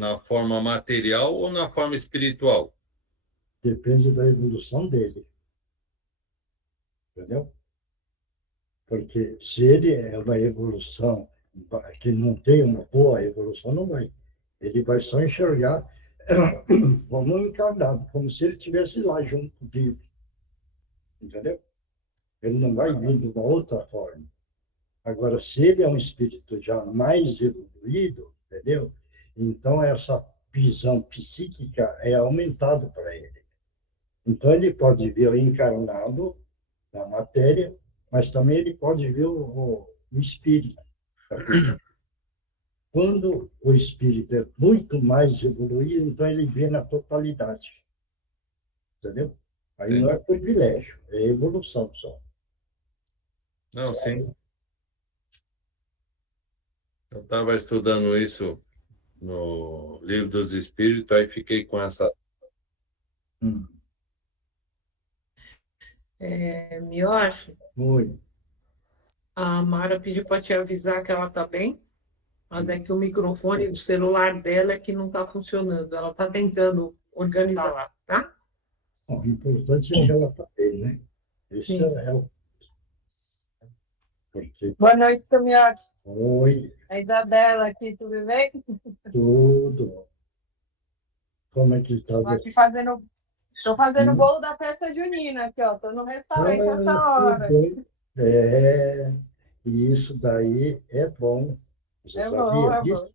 na forma material ou na forma espiritual? Depende da evolução dele. Entendeu? Porque se ele é uma evolução que não tem uma boa evolução, não vai. Ele vai só enxergar como um encarnado, como se ele estivesse lá junto vivo. Entendeu? Ele não vai vir de uma outra forma. Agora, se ele é um espírito já mais evoluído, entendeu? Então, essa visão psíquica é aumentada para ele. Então, ele pode ver o encarnado na matéria, mas também ele pode ver o espírito. Quando o espírito é muito mais evoluído, então ele vê na totalidade. Entendeu? Aí não é privilégio, é evolução só. Não, sim. Eu estava estudando isso no Livro dos Espíritos, aí fiquei com essa. Miyoshi, Oi. a Mara pediu para te avisar que ela está bem, mas é que o microfone do celular dela é que não está funcionando. Ela está tentando organizar, tá? O importante é que ela está bem, né? Isso Sim. é o. Porque... Boa noite, Tomiotti. Oi, A Isabela aqui, tudo bem? tudo. Como é que está Estou você? aqui fazendo bolo da festa junina aqui, ó. Estou no restaurante essa Ah, hora. tudo bem. É, e isso daí é bom. Você É bom, sabia é disso? bom.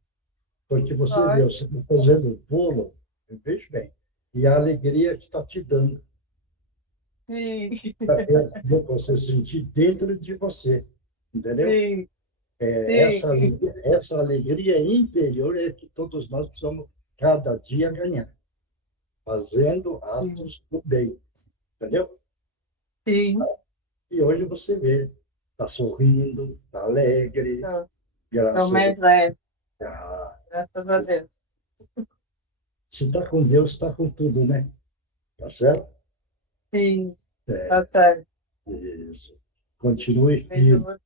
Porque você vê, Olha, você está fazendo o bolo, eu vejo bem, e a alegria que está te dando, sim, para você sentir dentro de você, entendeu? sim, sim. Essa alegria interior é que todos nós precisamos cada dia ganhar, fazendo atos do bem, entendeu? Sim. E hoje você vê, está sorrindo, está alegre, Estou graças mais leve, a graças a Deus. Se está com Deus, está com tudo, né? Tá certo? Sim, É, tá certo. isso. Continue Vejo firme. vo-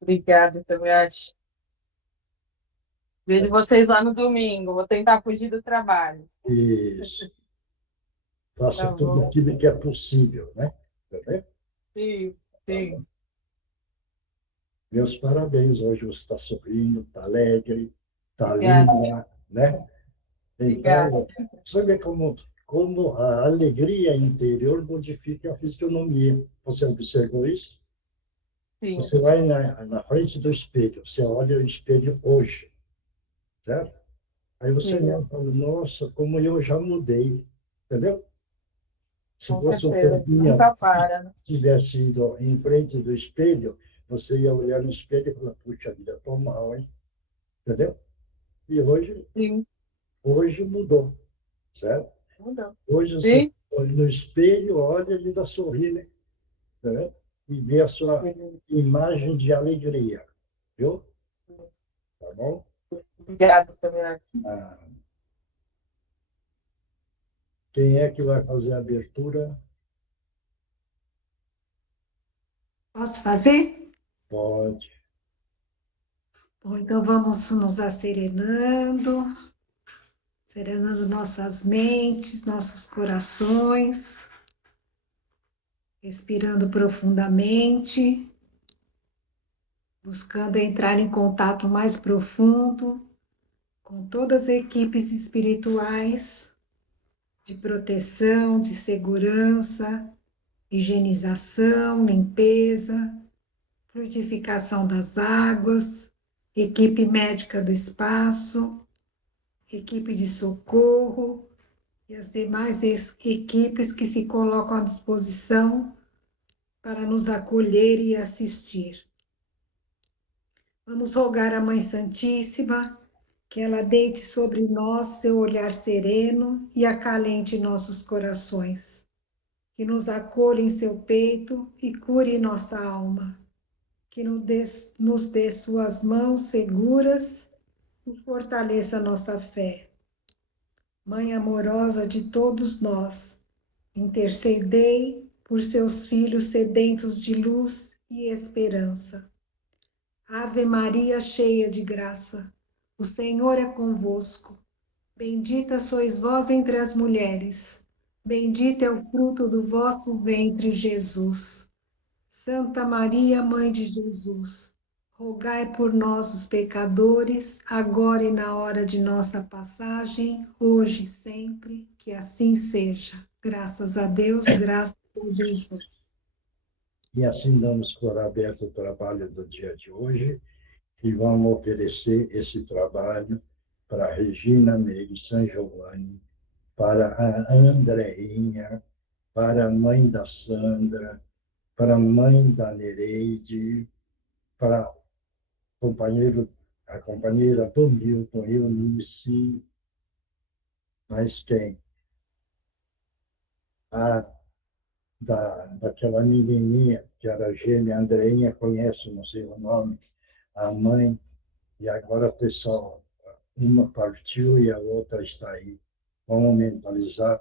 Obrigada, Tomiotti. Vejo vocês lá no domingo. Vou tentar fugir do trabalho. Isso. Faça Tá tudo bom? aquilo que é possível, né? Tá bem? Sim, Tá sim. bom. Meus parabéns. Hoje você está sorrindo, está alegre, está Obrigada, linda, né? obrigada. Então, você vê como a alegria interior modifica a fisionomia. Você observou isso? Sim, Você vai na frente do espelho, você olha o espelho hoje, certo? Aí você sim, olha e fala, nossa, como eu já mudei, entendeu? Se com fosse um certeza. tempinho Nunca para, né? tivesse ido em frente do espelho, você ia olhar no espelho e falar, puxa vida, estou mal, hein? Entendeu? E Sim, hoje mudou, certo? mudou. Hoje você Sim? olha no espelho, olha e ainda sorri, né? Entendeu? E vê a sua Sim. imagem de alegria, viu? Tá bom? Obrigada, Tomiotti. Ah, quem é que vai fazer a abertura? Posso fazer? Pode. Bom, então vamos nos serenando nossas mentes, nossos corações, respirando profundamente, buscando entrar em contato mais profundo com todas as equipes espirituais de proteção, de segurança, higienização, limpeza, fluidificação das águas, equipe médica do espaço, equipe de socorro e as demais equipes que se colocam à disposição para nos acolher e assistir. Vamos rogar à Mãe Santíssima que ela deite sobre nós seu olhar sereno e acalente nossos corações, que nos acolha em seu peito e cure nossa alma, que nos dê suas mãos seguras e fortaleça nossa fé. Mãe amorosa de todos nós, intercedei por seus filhos sedentos de luz e esperança. Ave Maria, cheia de graça, o Senhor é convosco. Bendita sois vós entre as mulheres, bendito é o fruto do vosso ventre, Jesus. Santa Maria, Mãe de Jesus, rogai por nós, os pecadores, agora e na hora de nossa passagem, hoje e sempre, que assim seja. Graças a Deus, graças a Jesus. E assim damos por aberto o trabalho do dia de hoje e vamos oferecer esse trabalho para a Regina Meire San Giovanni, para a Andreinha, para a mãe da Sandra, para a mãe da Nereide, para companheiro, a companheira do Milton, Eunice, mas quem? A daquela menininha, que era gêmea, a Andreinha conhece, não sei o nome, a mãe, e agora o pessoal, uma partiu e a outra está aí. Vamos mentalizar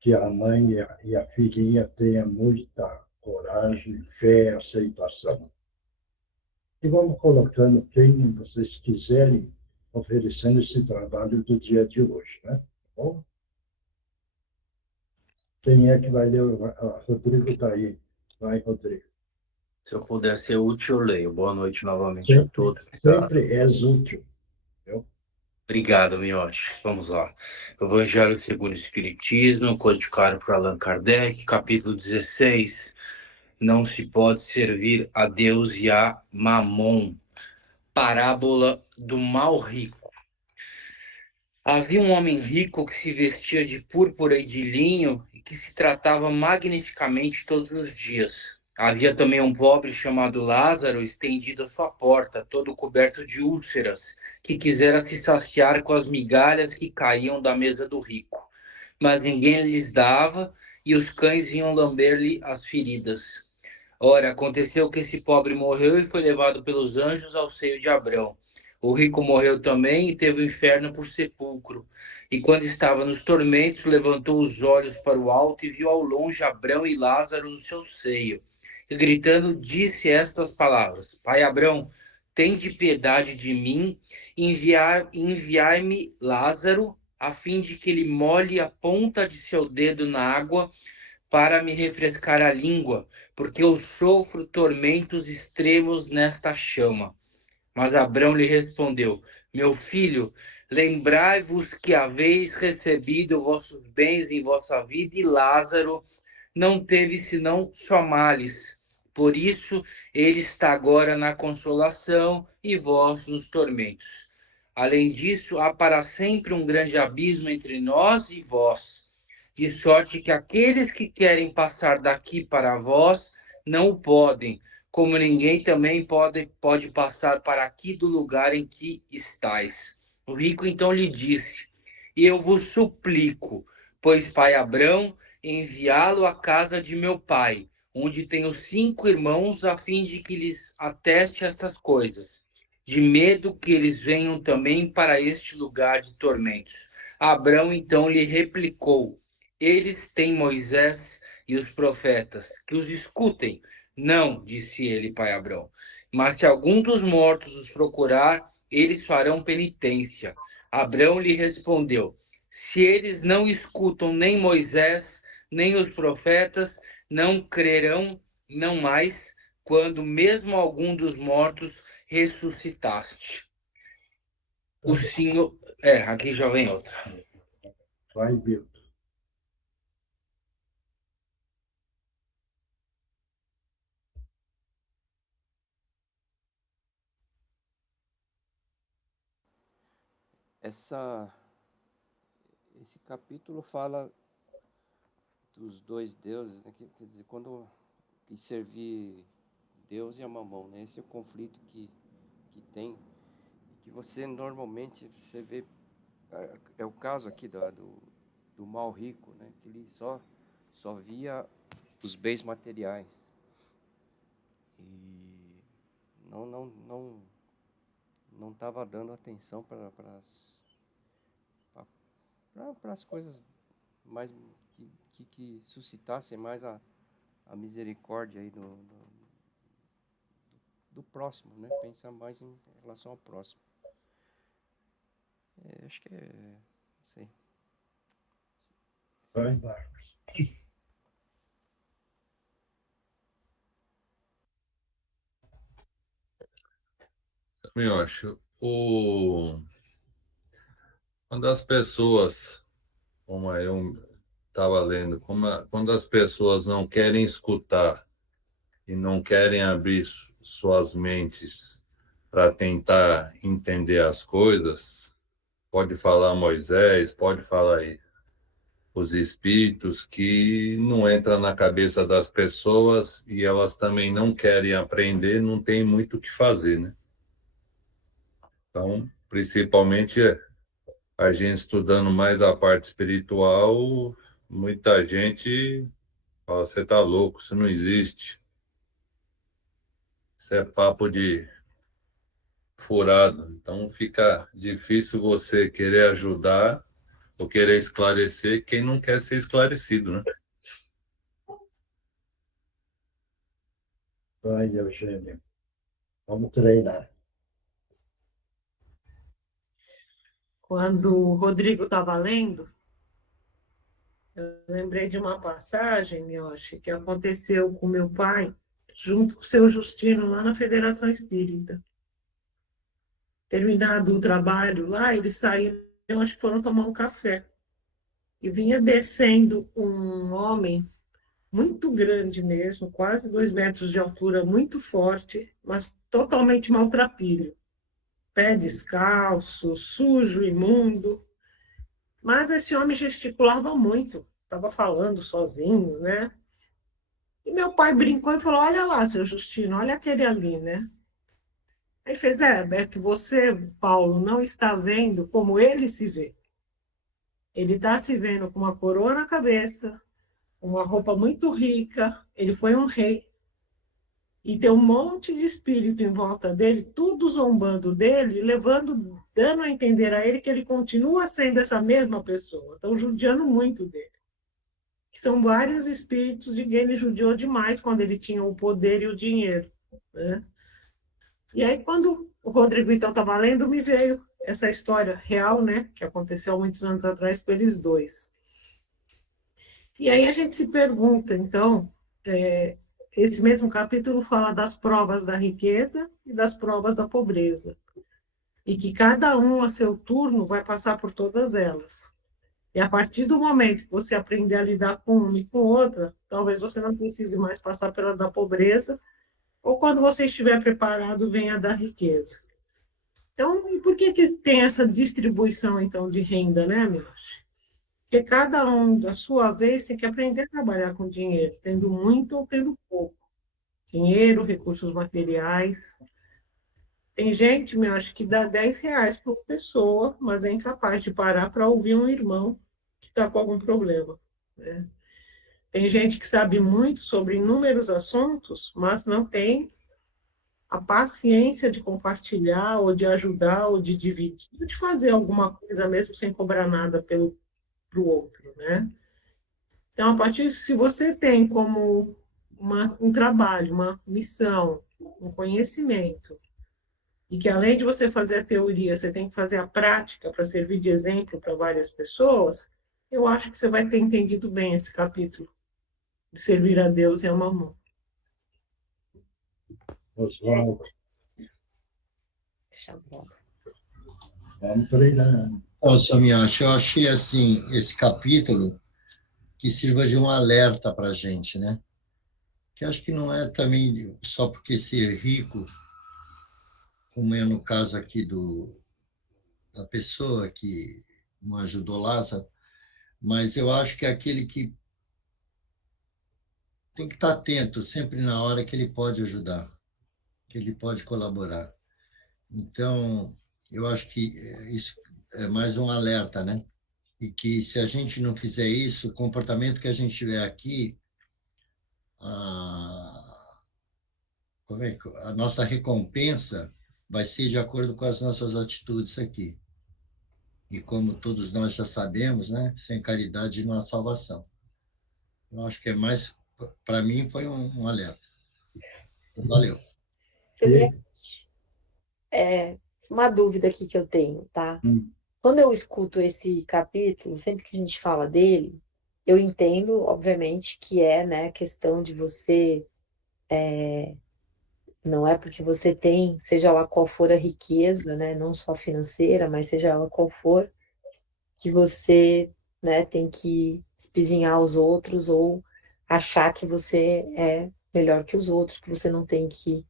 que a mãe e a filhinha tenham muita coragem, fé, aceitação. E vamos colocando quem vocês quiserem, oferecendo esse trabalho do dia de hoje, né? Bom, quem é que vai ler? Rodrigo está aí. Vai, Rodrigo. Se eu puder ser útil, eu leio. Boa noite novamente a todos. Sempre és útil. Obrigado, Miotti. Vamos lá. Evangelho segundo o Espiritismo, codificado por Allan Kardec, capítulo 16. Não se pode servir a Deus e a Mamon. Parábola do mal rico. Havia um homem rico que se vestia de púrpura e de linho e que se tratava magnificamente todos os dias. Havia também um pobre chamado Lázaro, estendido à sua porta, todo coberto de úlceras, que quisera se saciar com as migalhas que caíam da mesa do rico. Mas ninguém lhes dava, e os cães vinham lamber-lhe as feridas. Ora, aconteceu que esse pobre morreu e foi levado pelos anjos ao seio de Abrão. O rico morreu também e teve o inferno por sepulcro. E quando estava nos tormentos, levantou os olhos para o alto e viu ao longe Abrão e Lázaro no seu seio. E gritando, disse estas palavras: Pai Abrão, tende piedade de mim, enviai-me Lázaro, a fim de que ele molhe a ponta de seu dedo na água para me refrescar a língua, porque eu sofro tormentos extremos nesta chama. Mas Abrão lhe respondeu: Meu filho, lembrai-vos que haveis recebido vossos bens em vossa vida, e Lázaro não teve senão só males. Por isso, ele está agora na consolação e vós nos tormentos. Além disso, há para sempre um grande abismo entre nós e vós, de sorte que aqueles que querem passar daqui para vós não o podem, como ninguém também pode passar para aqui do lugar em que estáis. O rico então lhe disse: Eu vos suplico, pois pai Abrão, enviá-lo à casa de meu pai, onde tenho 5 irmãos, a fim de que lhes ateste estas coisas, de medo que eles venham também para este lugar de tormentos. Abrão então lhe replicou: Eles têm Moisés e os profetas, que os escutem. Não, disse ele, pai Abrão, mas se algum dos mortos os procurar, eles farão penitência. Abrão lhe respondeu: Se eles não escutam nem Moisés, nem os profetas, não crerão, não mais, quando mesmo algum dos mortos ressuscitaste. O Senhor... aqui já vem outra. Vai, Milton. Esse capítulo fala dos dois deuses, né? Quer dizer, quando que servir Deus e a Mamão, né? Esse é o conflito que tem, que você normalmente você vê, é o caso aqui do mal rico, né? Que ele só via os bens materiais e não estava dando atenção para as coisas mais que suscitassem mais a misericórdia aí do próximo, né? Pensar mais em relação ao próximo. Acho que Sim. Vai, Marcos. Eu acho. Quando as pessoas, como eu estava lendo, quando as pessoas não querem escutar e não querem abrir suas mentes para tentar entender as coisas, pode falar Moisés, pode falar aí os espíritos que não entra na cabeça das pessoas e elas também não querem aprender, não tem muito o que fazer, né? Então, principalmente a gente estudando mais a parte espiritual, muita gente fala, você tá louco, isso não existe. Isso é papo de furado. Então fica difícil você querer ajudar ou querer esclarecer quem não quer ser esclarecido, né? Vai, Eugênio. Vamos treinar. Quando o Rodrigo estava lendo, eu lembrei de uma passagem, eu acho, que aconteceu com meu pai, junto com o seu Justino, lá na Federação Espírita. Terminado o trabalho lá, eles saíram, acho que foram tomar um café. E vinha descendo um homem muito grande mesmo, quase 2 metros de altura, muito forte, mas totalmente maltrapilho. Pé descalço, sujo, imundo. Mas esse homem gesticulava muito, estava falando sozinho, né? E meu pai brincou e falou: Olha lá, seu Justino, olha aquele ali, né? Aí ele fez: É que você, Paulo, não está vendo como ele se vê. Ele está se vendo com uma coroa na cabeça, uma roupa muito rica, ele foi um rei. E tem um monte de espírito em volta dele, tudo zombando dele, dando a entender a ele que ele continua sendo essa mesma pessoa. Estão judiando muito dele. São vários espíritos de quem ele judiou demais quando ele tinha o poder e o dinheiro, né? E aí, quando o Rodrigo então estava lendo, me veio essa história real, né, que aconteceu há muitos anos atrás com eles dois. E aí a gente se pergunta, então, esse mesmo capítulo fala das provas da riqueza e das provas da pobreza, e que cada um, a seu turno, vai passar por todas elas. E a partir do momento que você aprender a lidar com uma e com outra, talvez você não precise mais passar pela da pobreza, ou quando você estiver preparado, venha da riqueza. Então, e por que tem essa distribuição, então, de renda, né, meus? Porque cada um, da sua vez, tem que aprender a trabalhar com dinheiro, tendo muito ou tendo pouco. Dinheiro, recursos materiais. Tem gente, meu, acho que dá R$ 10 por pessoa, mas é incapaz de parar para ouvir um irmão que está com algum problema, né? Tem gente que sabe muito sobre inúmeros assuntos, mas não tem a paciência de compartilhar, ou de ajudar, ou de dividir, ou de fazer alguma coisa mesmo sem cobrar nada para o outro, né? Então, a partir, se você tem como um trabalho, uma missão, um conhecimento, e que além de você fazer a teoria, você tem que fazer a prática para servir de exemplo para várias pessoas, eu acho que você vai ter entendido bem esse capítulo de servir a Deus e a Mamon. Oswaldo, vamos treinando. Ô, Somiacho, eu achei assim, esse capítulo que sirva de um alerta para a gente, né? Que acho que não é também só porque ser rico, como é no caso aqui da pessoa que não ajudou Lázaro, mas eu acho que é aquele que tem que estar atento sempre na hora que ele pode ajudar, que ele pode colaborar. Então, eu acho que isso é mais um alerta, né? E que se a gente não fizer isso, o comportamento que a gente tiver aqui, a nossa recompensa vai ser de acordo com as nossas atitudes aqui. E como todos nós já sabemos, né? Sem caridade não há salvação. Eu acho que é mais, para mim, foi um alerta. Valeu. E, Uma dúvida aqui que eu tenho, tá? quando eu escuto esse capítulo, sempre que a gente fala dele, eu entendo, obviamente, que é, né, questão de você, não é porque você tem, seja lá qual for a riqueza, né, não só financeira, mas seja ela qual for, que você, né, tem que espizinhar os outros ou achar que você é melhor que os outros, que você não tem que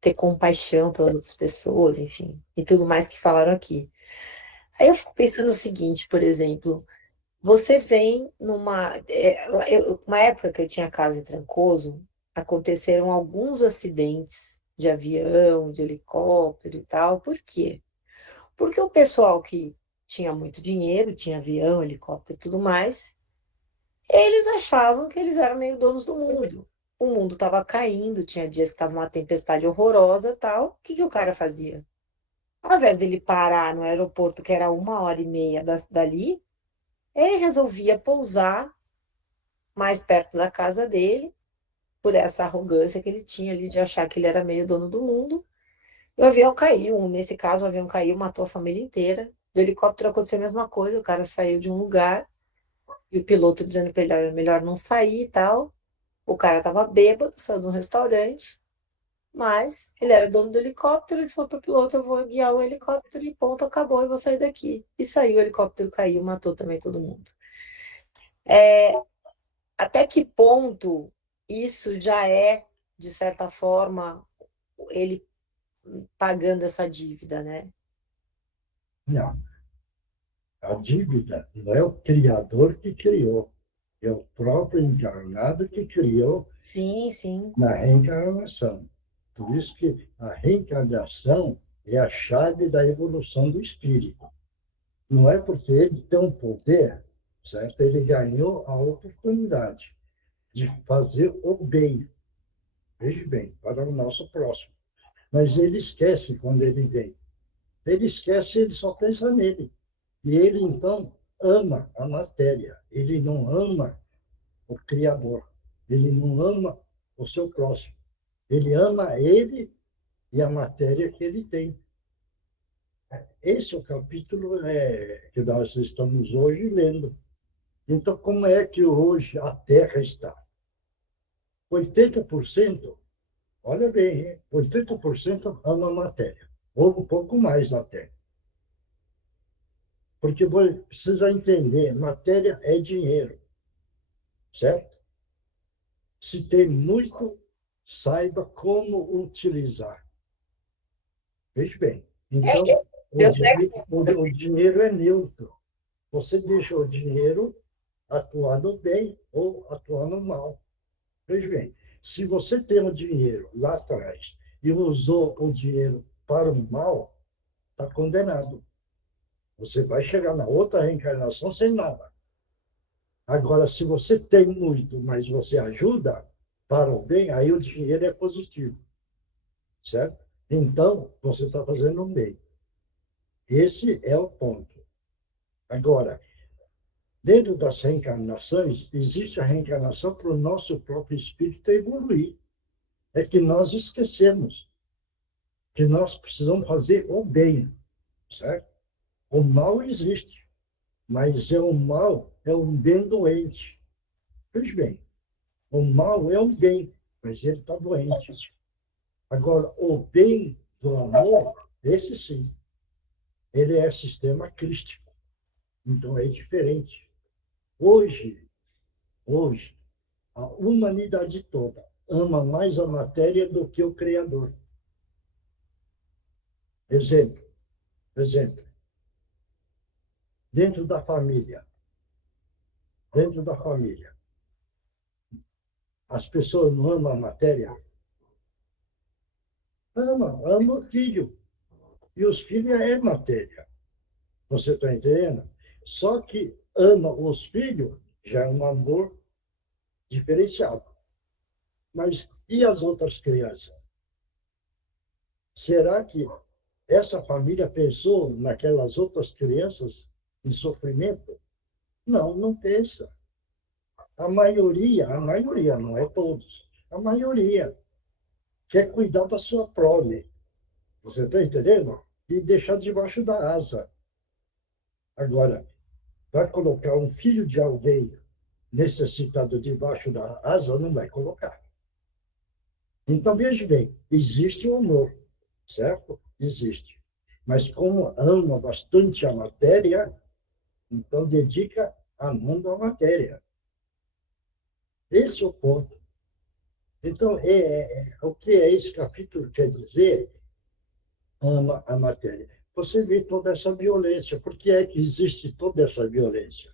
ter compaixão pelas outras pessoas, enfim, e tudo mais que falaram aqui. Aí eu fico pensando o seguinte, por exemplo, você vem uma época que eu tinha casa em Trancoso, aconteceram alguns acidentes de avião, de helicóptero e tal. Por quê? Porque o pessoal que tinha muito dinheiro, tinha avião, helicóptero e tudo mais, eles achavam que eles eram meio donos do mundo. O mundo estava caindo, tinha dias que estava uma tempestade horrorosa e tal. O que que o cara fazia? Ao invés dele parar no aeroporto, que era 1 hora e meia dali, ele resolvia pousar mais perto da casa dele, por essa arrogância que ele tinha ali de achar que ele era meio dono do mundo. E o avião caiu. Nesse caso, o avião caiu, matou a família inteira. Do helicóptero aconteceu a mesma coisa, o cara saiu de um lugar e o piloto dizendo para ele, era melhor não sair e tal. O cara estava bêbado, saiu de um restaurante, mas ele era dono do helicóptero, ele falou para o piloto, eu vou guiar o helicóptero e ponto, acabou, eu vou sair daqui. E saiu, o helicóptero caiu, matou também todo mundo. Até que ponto isso já é, de certa forma, ele pagando essa dívida, né? Não, a dívida não é o Criador que criou, é o próprio encarnado que criou Sim, sim. na reencarnação. Por isso que a reencarnação é a chave da evolução do espírito. Não é porque ele tem um poder, certo? Ele ganhou a oportunidade de fazer o bem, veja bem, para o nosso próximo. Mas ele esquece quando ele vem. Ele esquece, ele só pensa nele. E ele, então, ama a matéria. Ele não ama o Criador. Ele não ama o seu próximo. Ele ama ele e a matéria que ele tem. Esse é o capítulo que nós estamos hoje lendo. Então, como é que hoje a Terra está? 80%, olha bem, hein? 80% ama a matéria, ou um pouco mais até. Porque precisa entender, matéria é dinheiro, certo? Se tem muito, saiba como utilizar. Veja bem. Então, o dinheiro é neutro. Você deixa o dinheiro atuar no bem ou atuar no mal. Veja bem, se você tem o dinheiro lá atrás e usou o dinheiro para o mal, está condenado. Você vai chegar na outra reencarnação sem nada. Agora, se você tem muito, mas você ajuda para o bem, aí o dinheiro é positivo. Certo? Então, você está fazendo um bem. Esse é o ponto. Agora, dentro das reencarnações, existe a reencarnação para o nosso próprio espírito evoluir. É que nós esquecemos que nós precisamos fazer o bem, certo? O mal existe, mas o mal é um bem doente. Veja bem, o mal é um bem, mas ele está doente. Agora, o bem do amor, esse sim, ele é sistema crístico. Então, é diferente. Hoje, a humanidade toda ama mais a matéria do que o Criador. Exemplo. Dentro da família, as pessoas não amam a matéria? Ama o filho. E os filhos é matéria. Você está entendendo? Só que ama os filhos já é um amor diferenciado. Mas e as outras crianças? Será que essa família pensou naquelas outras crianças em sofrimento? Não, não pensa. A maioria, não é todos, a maioria quer cuidar da sua prole. Você está entendendo? e deixar debaixo da asa. Agora, vai colocar um filho de alguém necessitado debaixo da asa, não vai colocar. Então, veja bem, existe o amor, certo? Existe. Mas como ama bastante a matéria, então dedica amando a matéria. Esse é o ponto. Então, o que esse capítulo quer dizer? Ama a matéria. Você vê toda essa violência. Por que é que existe toda essa violência?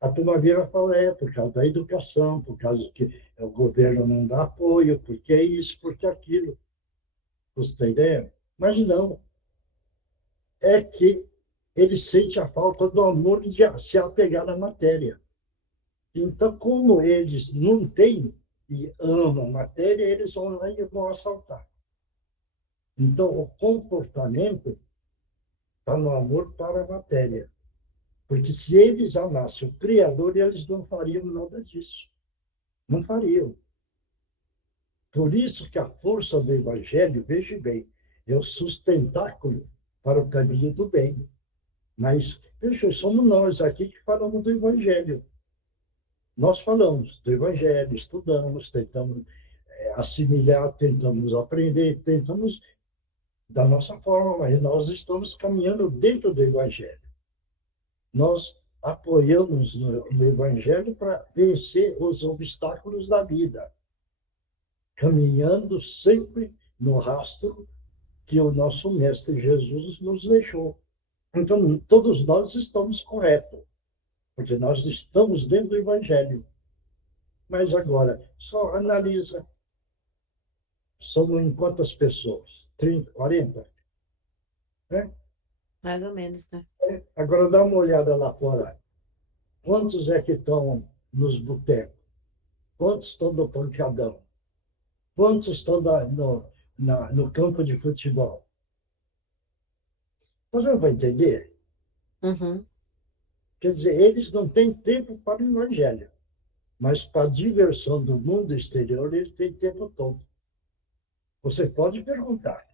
A primavera fala, por causa da educação, por causa que o governo não dá apoio, porque é isso, porque é aquilo. Você tem ideia? Mas não. É que ele sente a falta do amor de se apegar na matéria. Então, como eles não têm e amam a matéria, eles vão lá e vão assaltar. Então, o comportamento está no amor para a matéria. Porque se eles amassem o Criador, eles não fariam nada disso. Não fariam. Por isso que a força do Evangelho, veja bem, é o sustentáculo para o caminho do bem. Mas, veja, somos nós aqui que falamos do Evangelho. Nós falamos do Evangelho, estudamos, tentamos assimilar, tentamos aprender, tentamos da nossa forma, mas nós estamos caminhando dentro do Evangelho. Nós apoiamos no Evangelho para vencer os obstáculos da vida, caminhando sempre no rastro que o nosso Mestre Jesus nos deixou. Então, todos nós estamos corretos, porque nós estamos dentro do Evangelho. Mas agora, só analisa, somos em quantas pessoas? 30, 40? Né? Mais ou menos, né? Agora, dá uma olhada lá fora. Quantos é que estão nos botecos? Quantos estão no pancadão? Quantos estão no campo de futebol? Você não vai entender? Uhum. Quer dizer, eles não têm tempo para o Evangelho, mas para a diversão do mundo exterior, eles têm tempo todo. Você pode perguntar.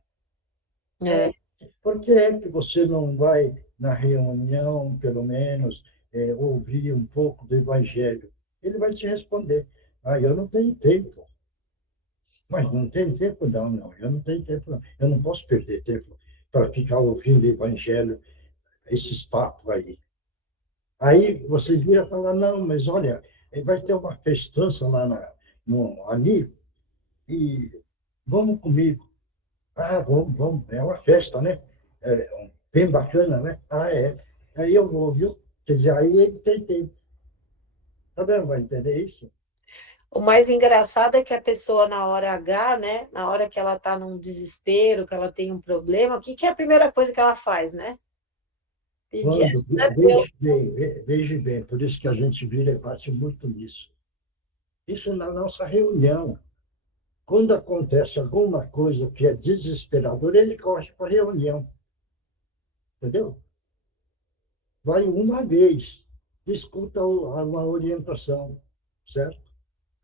É. Por que é que você não vai na reunião, pelo menos, ouvir um pouco do Evangelho? Ele vai te responder. Eu não tenho tempo. Mas não tem tempo, não. Eu não tenho tempo, não. Eu não posso perder tempo para ficar ouvindo o Evangelho, esses papos aí. Aí você vira falar, não, mas olha, vai ter uma festança lá ali e vamos comigo. Vamos. É uma festa, né? Bem bacana, né? É. Aí eu vou, viu? Quer dizer, aí ele tem tempo. Tá vendo? Vai entender isso? O mais engraçado é que a pessoa, na hora H, né? Na hora que ela está num desespero, que ela tem um problema, o que é a primeira coisa que ela faz, né? Pedir ajuda a Deus. Veja bem, por isso que a gente vira e bate muito nisso. Isso na nossa reunião. Quando acontece alguma coisa que é desesperadora, ele corre para a reunião. Entendeu? Vai uma vez, escuta uma orientação, certo?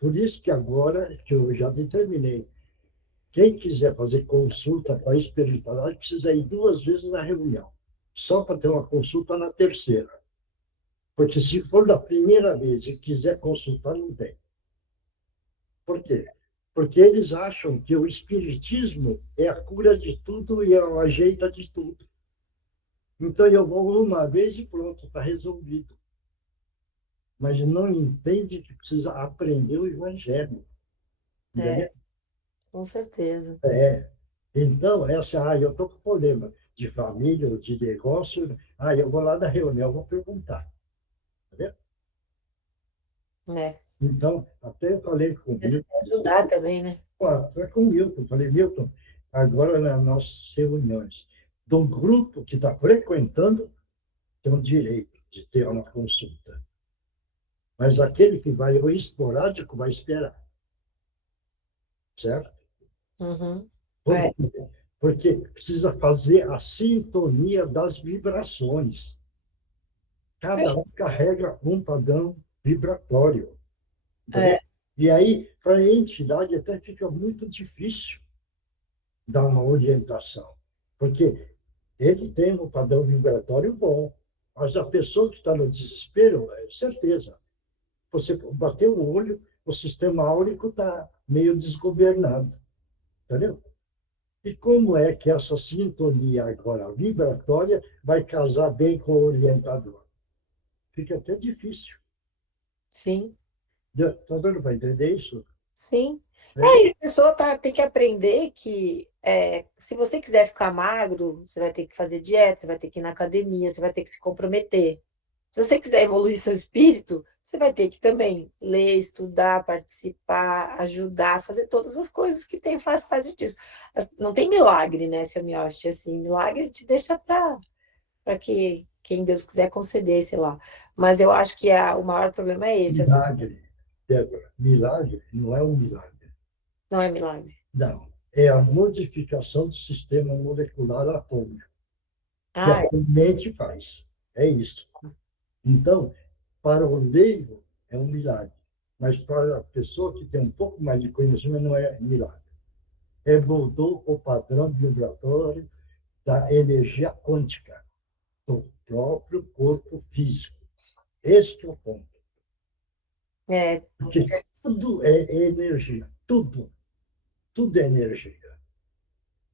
Por isso que agora, que eu já determinei, quem quiser fazer consulta para espiritualidade precisa ir 2 vezes na reunião, só para ter uma consulta na terceira. Porque se for da primeira vez e quiser consultar, não tem. Por quê? Porque eles acham que o espiritismo é a cura de tudo e é a ajeita de tudo. Então eu vou uma vez e pronto, está resolvido. Mas não entende que precisa aprender o Evangelho. Entendeu? Com certeza. Então, eu estou com problema de família ou de negócio, eu vou lá na reunião, vou perguntar. Entendeu? Então, até eu falei com o Milton. Ajudar também, né? Até com o Milton. Falei, Milton, agora nas nossas reuniões, do grupo que está frequentando, tem o direito de ter uma consulta. Mas aquele que vai, o esporádico, vai esperar. Certo? Uhum. Porque precisa fazer a sintonia das vibrações. Cada um carrega um padrão vibratório. E aí, para a entidade, até fica muito difícil dar uma orientação. Porque ele tem um padrão vibratório bom, mas a pessoa que está no desespero, é certeza. Você bateu o olho, o sistema áurico está meio desgovernado, entendeu? E como é que essa sintonia agora vibratória vai casar bem com o orientador? Fica até difícil. Sim, Está dando para entender isso? sim. É. E a pessoa tem que aprender que se você quiser ficar magro, você vai ter que fazer dieta, você vai ter que ir na academia, você vai ter que se comprometer. Se você quiser evoluir seu espírito, você vai ter que também ler, estudar, participar, ajudar, fazer todas as coisas que faz parte disso. Não tem milagre, né, seu Miyoshi? Assim, milagre te deixa para que quem Deus quiser conceder, sei lá. Mas eu acho que o maior problema é esse. Milagre, Débora, milagre não é um milagre. Não é milagre. Não, é a modificação do sistema molecular atômico, que a mente faz. É isso. Então, para o leigo, é um milagre. Mas para a pessoa que tem um pouco mais de conhecimento, não é milagre. Mudou o padrão vibratório da energia quântica, do próprio corpo físico. Este é o ponto. Porque tudo é energia. Tudo. Tudo é energia.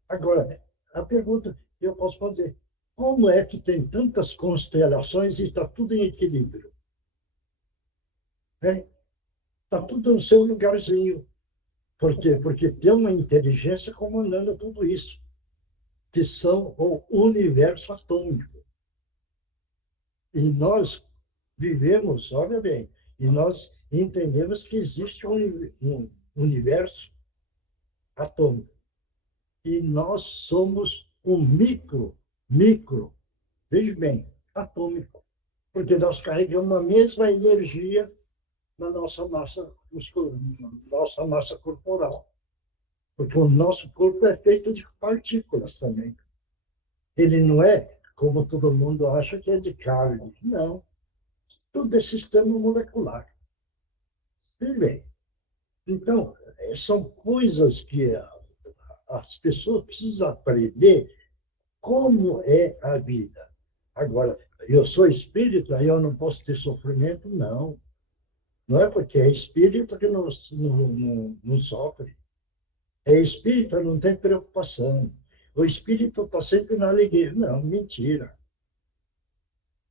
Agora, a pergunta que eu posso fazer, como é que tem tantas constelações e está tudo em equilíbrio? Está tudo no seu lugarzinho. Por quê? Porque tem uma inteligência comandando tudo isso, que são o universo atômico. E nós vivemos, olha bem, e nós entendemos que existe um universo atômico. E nós somos um micro, veja bem, atômico. Porque nós carregamos a mesma energia na nossa massa corporal. Porque o nosso corpo é feito de partículas também. Ele não é, como todo mundo acha, que é de carne. Não. Tudo é sistema molecular. Veja bem. Então, são coisas que as pessoas precisam aprender como é a vida. Agora, eu sou espírito, aí eu não posso ter sofrimento? Não. Não é porque é espírito que não sofre. É espírito, não tem preocupação. O espírito está sempre na alegria. Não, mentira.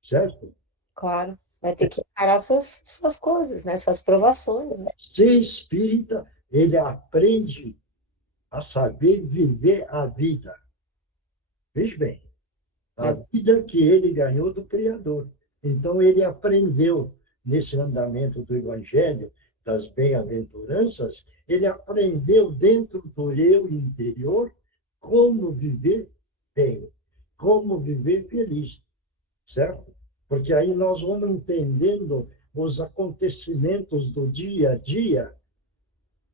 Certo? Claro. Vai ter que encarar suas coisas, né? Suas provações. Né? Ser espírita, ele aprende a saber viver a vida. Veja bem, a vida que ele ganhou do Criador. Então, ele aprendeu, nesse andamento do Evangelho, das bem-aventuranças, ele aprendeu dentro do eu interior como viver bem, como viver feliz, certo? Porque aí nós vamos entendendo os acontecimentos do dia a dia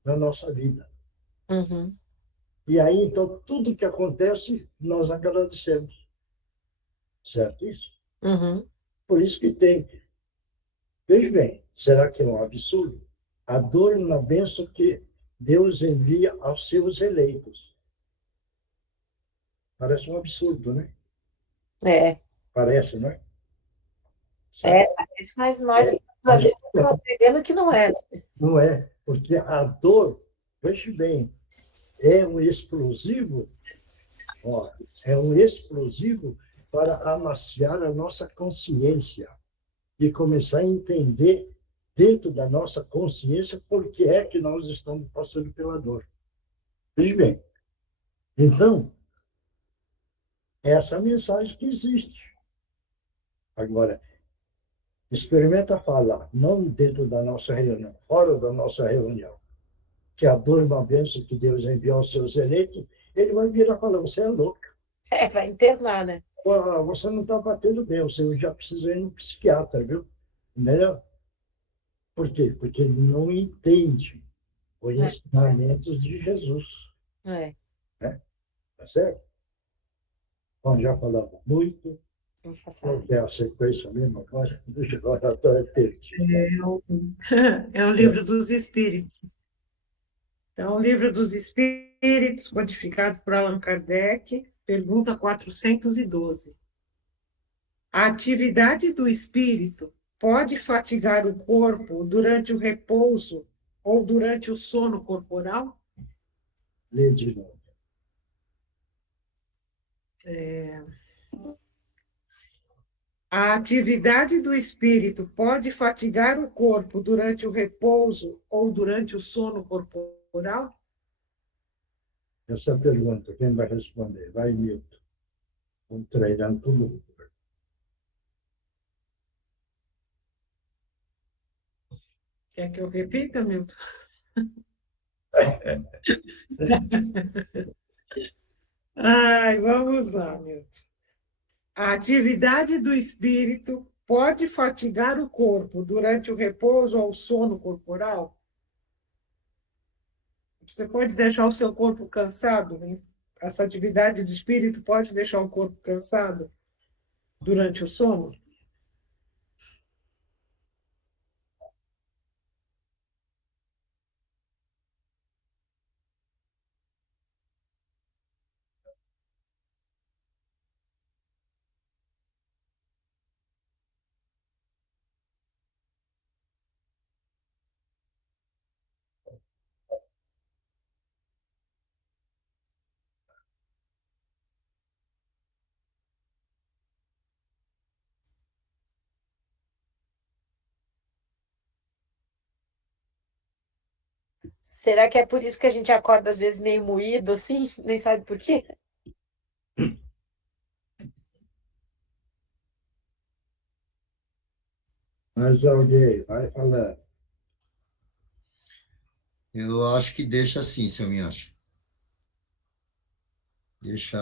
na nossa vida. Uhum. E aí, então, tudo que acontece, nós agradecemos. Certo isso? Uhum. Por isso que tem. Veja bem, será que é um absurdo? A dor é uma bênção que Deus envia aos seus eleitos. Parece um absurdo, né? Parece, não é? Mas nós, às vezes, estamos aprendendo que não é. Não é, porque a dor, veja bem, é um explosivo, é um explosivo para amaciar a nossa consciência e começar a entender dentro da nossa consciência por que é que nós estamos passando pela dor. Veja bem, então, essa é a mensagem que existe. Agora, experimenta falar, não dentro da nossa reunião, fora da nossa reunião, que a dor é uma bênção que Deus enviou aos seus eleitos, ele vai virar e falar, você é louca. Vai internar, né? Você não está batendo bem, você já precisa ir no psiquiatra, viu? Entendeu? Por quê? Porque ele não entende os ensinamentos de Jesus. Né? Tá certo? Bom, já falamos muito. Qual é a sequência mesmo agora? Agora estou perdido. É o Livro dos Espíritos. Então, o Livro dos Espíritos, codificado por Allan Kardec, Pergunta 412. A atividade do espírito pode fatigar o corpo durante o repouso ou durante o sono corporal? Lê de novo. A atividade do espírito pode fatigar o corpo durante o repouso ou durante o sono corporal? Essa é a pergunta. Quem vai responder? Vai, Milton. Vamos treinando todo mundo. Quer que eu repita, Milton? Ai, vamos lá, Milton. A atividade do espírito pode fatigar o corpo durante o repouso ou sono corporal? Você pode deixar o seu corpo cansado, né? Essa atividade do espírito pode deixar o corpo cansado durante o sono? Será que é por isso que a gente acorda às vezes meio moído, assim? Nem sabe por quê? Mas alguém vai falar. Eu acho que deixa assim, seu Minhoche. Deixa.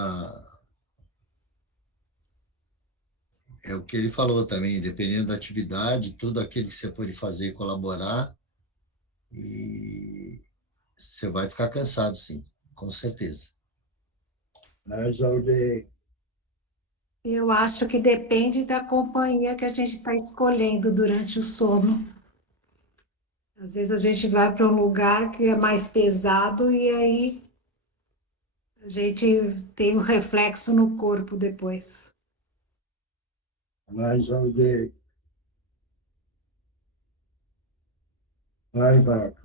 É o que ele falou também, dependendo da atividade, tudo aquilo que você pode fazer e colaborar, e você vai ficar cansado, sim, com certeza. Mas alguém. Eu acho que depende da companhia que a gente está escolhendo durante o sono. Às vezes a gente vai para um lugar que é mais pesado e aí a gente tem um reflexo no corpo depois. Mais alguém. Vai, Marcos.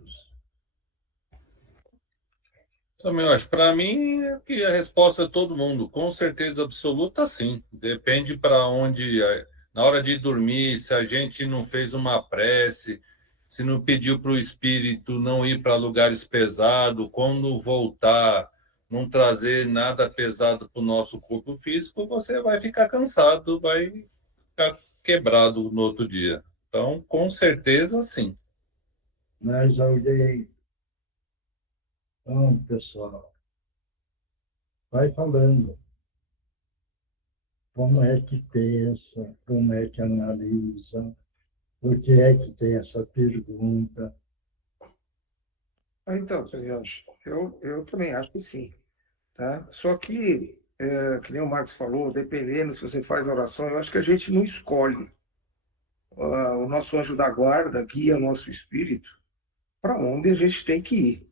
Também eu acho, para mim, é que a resposta é todo mundo, com certeza absoluta, sim. Depende para onde, na hora de dormir, se a gente não fez uma prece, se não pediu para o espírito não ir para lugares pesados, quando voltar, não trazer nada pesado para o nosso corpo físico, você vai ficar cansado, vai ficar quebrado no outro dia. Então, com certeza, sim. Mais alguém. Então, pessoal, vai falando. Como é que pensa? Como é que analisa? Por que é que tem essa pergunta? Então, senhor, eu também acho que sim, tá? Só que, que nem o Marcos falou, dependendo se você faz oração, eu acho que a gente não escolhe. O nosso anjo da guarda guia o nosso espírito para onde a gente tem que ir.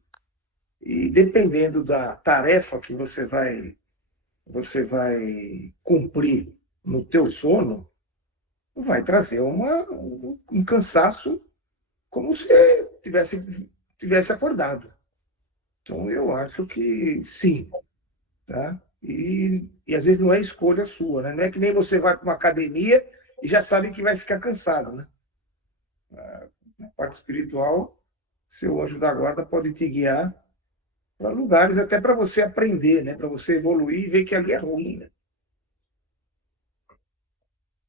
E dependendo da tarefa que você vai cumprir no teu sono, vai trazer um cansaço como se tivesse acordado. Então, eu acho que sim, tá? E às vezes não é escolha sua, né? Não é que nem você vai para uma academia e já sabe que vai ficar cansado, né? Na parte espiritual, seu anjo da guarda pode te guiar para lugares até para você aprender, né? Para você evoluir e ver que ali é ruim, né?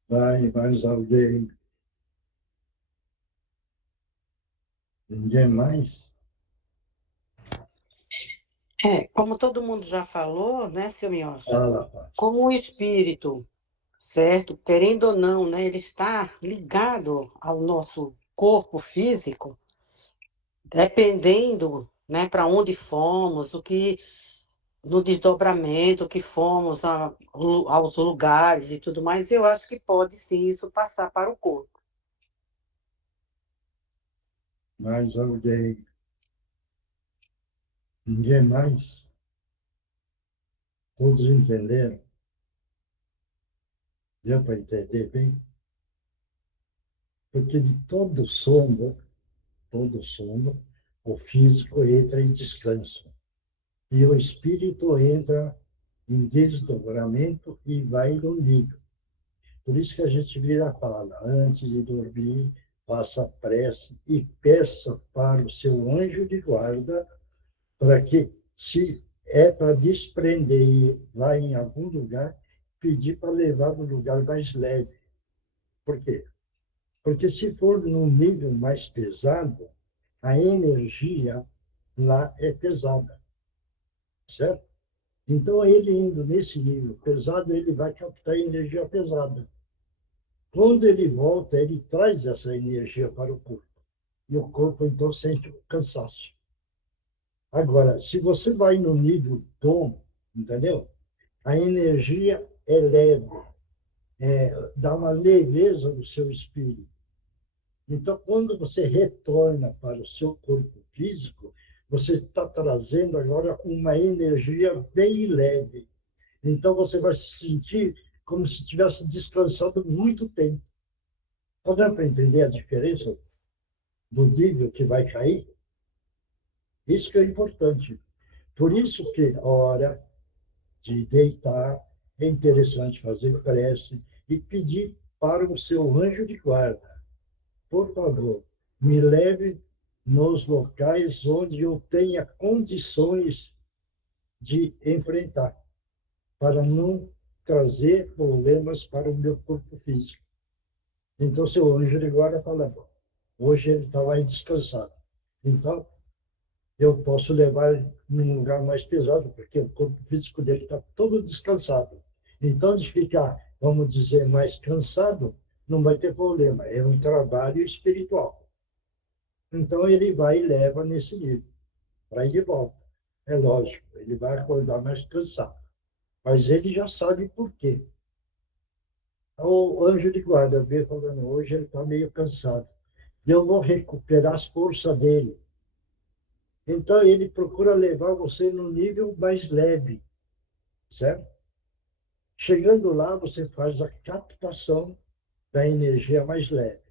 Vai, mais alguém? Ninguém mais? Como todo mundo já falou, né, seu Miocha? Fala, Fátima. Como o espírito, certo? Querendo ou não, né, ele está ligado ao nosso corpo físico, dependendo, né, para onde fomos, o que no desdobramento que fomos aos lugares e tudo mais, eu acho que pode sim isso passar para o corpo. Mais alguém? Ninguém mais? Todos entenderam? Deu para entender bem? Porque de todo sono, o físico entra em descanso. E o espírito entra em desdobramento e vai no nível. Por isso que a gente vira fala, antes de dormir, faça a prece e peça para o seu anjo de guarda para que, se é para desprender e ir lá em algum lugar, pedir para levar no lugar mais leve. Por quê? Porque se for num nível mais pesado, a energia lá é pesada, certo? Então, ele indo nesse nível pesado, ele vai captar energia pesada. Quando ele volta, ele traz essa energia para o corpo. E o corpo, então, sente o cansaço. Agora, se você vai no nível tom, entendeu? A energia é leve, dá uma leveza no seu espírito. Então, quando você retorna para o seu corpo físico, você está trazendo agora uma energia bem leve. Então, você vai se sentir como se tivesse descansado muito tempo. Está dando para entender a diferença do nível que vai cair? Isso que é importante. Por isso que a hora de deitar é interessante fazer prece e pedir para o seu anjo de guarda: por favor, me leve nos locais onde eu tenha condições de enfrentar, para não trazer problemas para o meu corpo físico. Então, seu anjo de guarda fala, bom, hoje ele está lá descansado. Então, eu posso levar num lugar mais pesado, porque o corpo físico dele está todo descansado. Então, de ficar, vamos dizer, mais cansado, não vai ter problema. É um trabalho espiritual. Então, ele vai e leva nesse nível, para ir de volta. É lógico, ele vai acordar mais cansado. Mas ele já sabe por quê. O anjo de guarda vê falando, hoje ele está meio cansado. E eu vou recuperar as forças dele. Então, ele procura levar você no nível mais leve, certo? Chegando lá, você faz a captação da energia mais leve.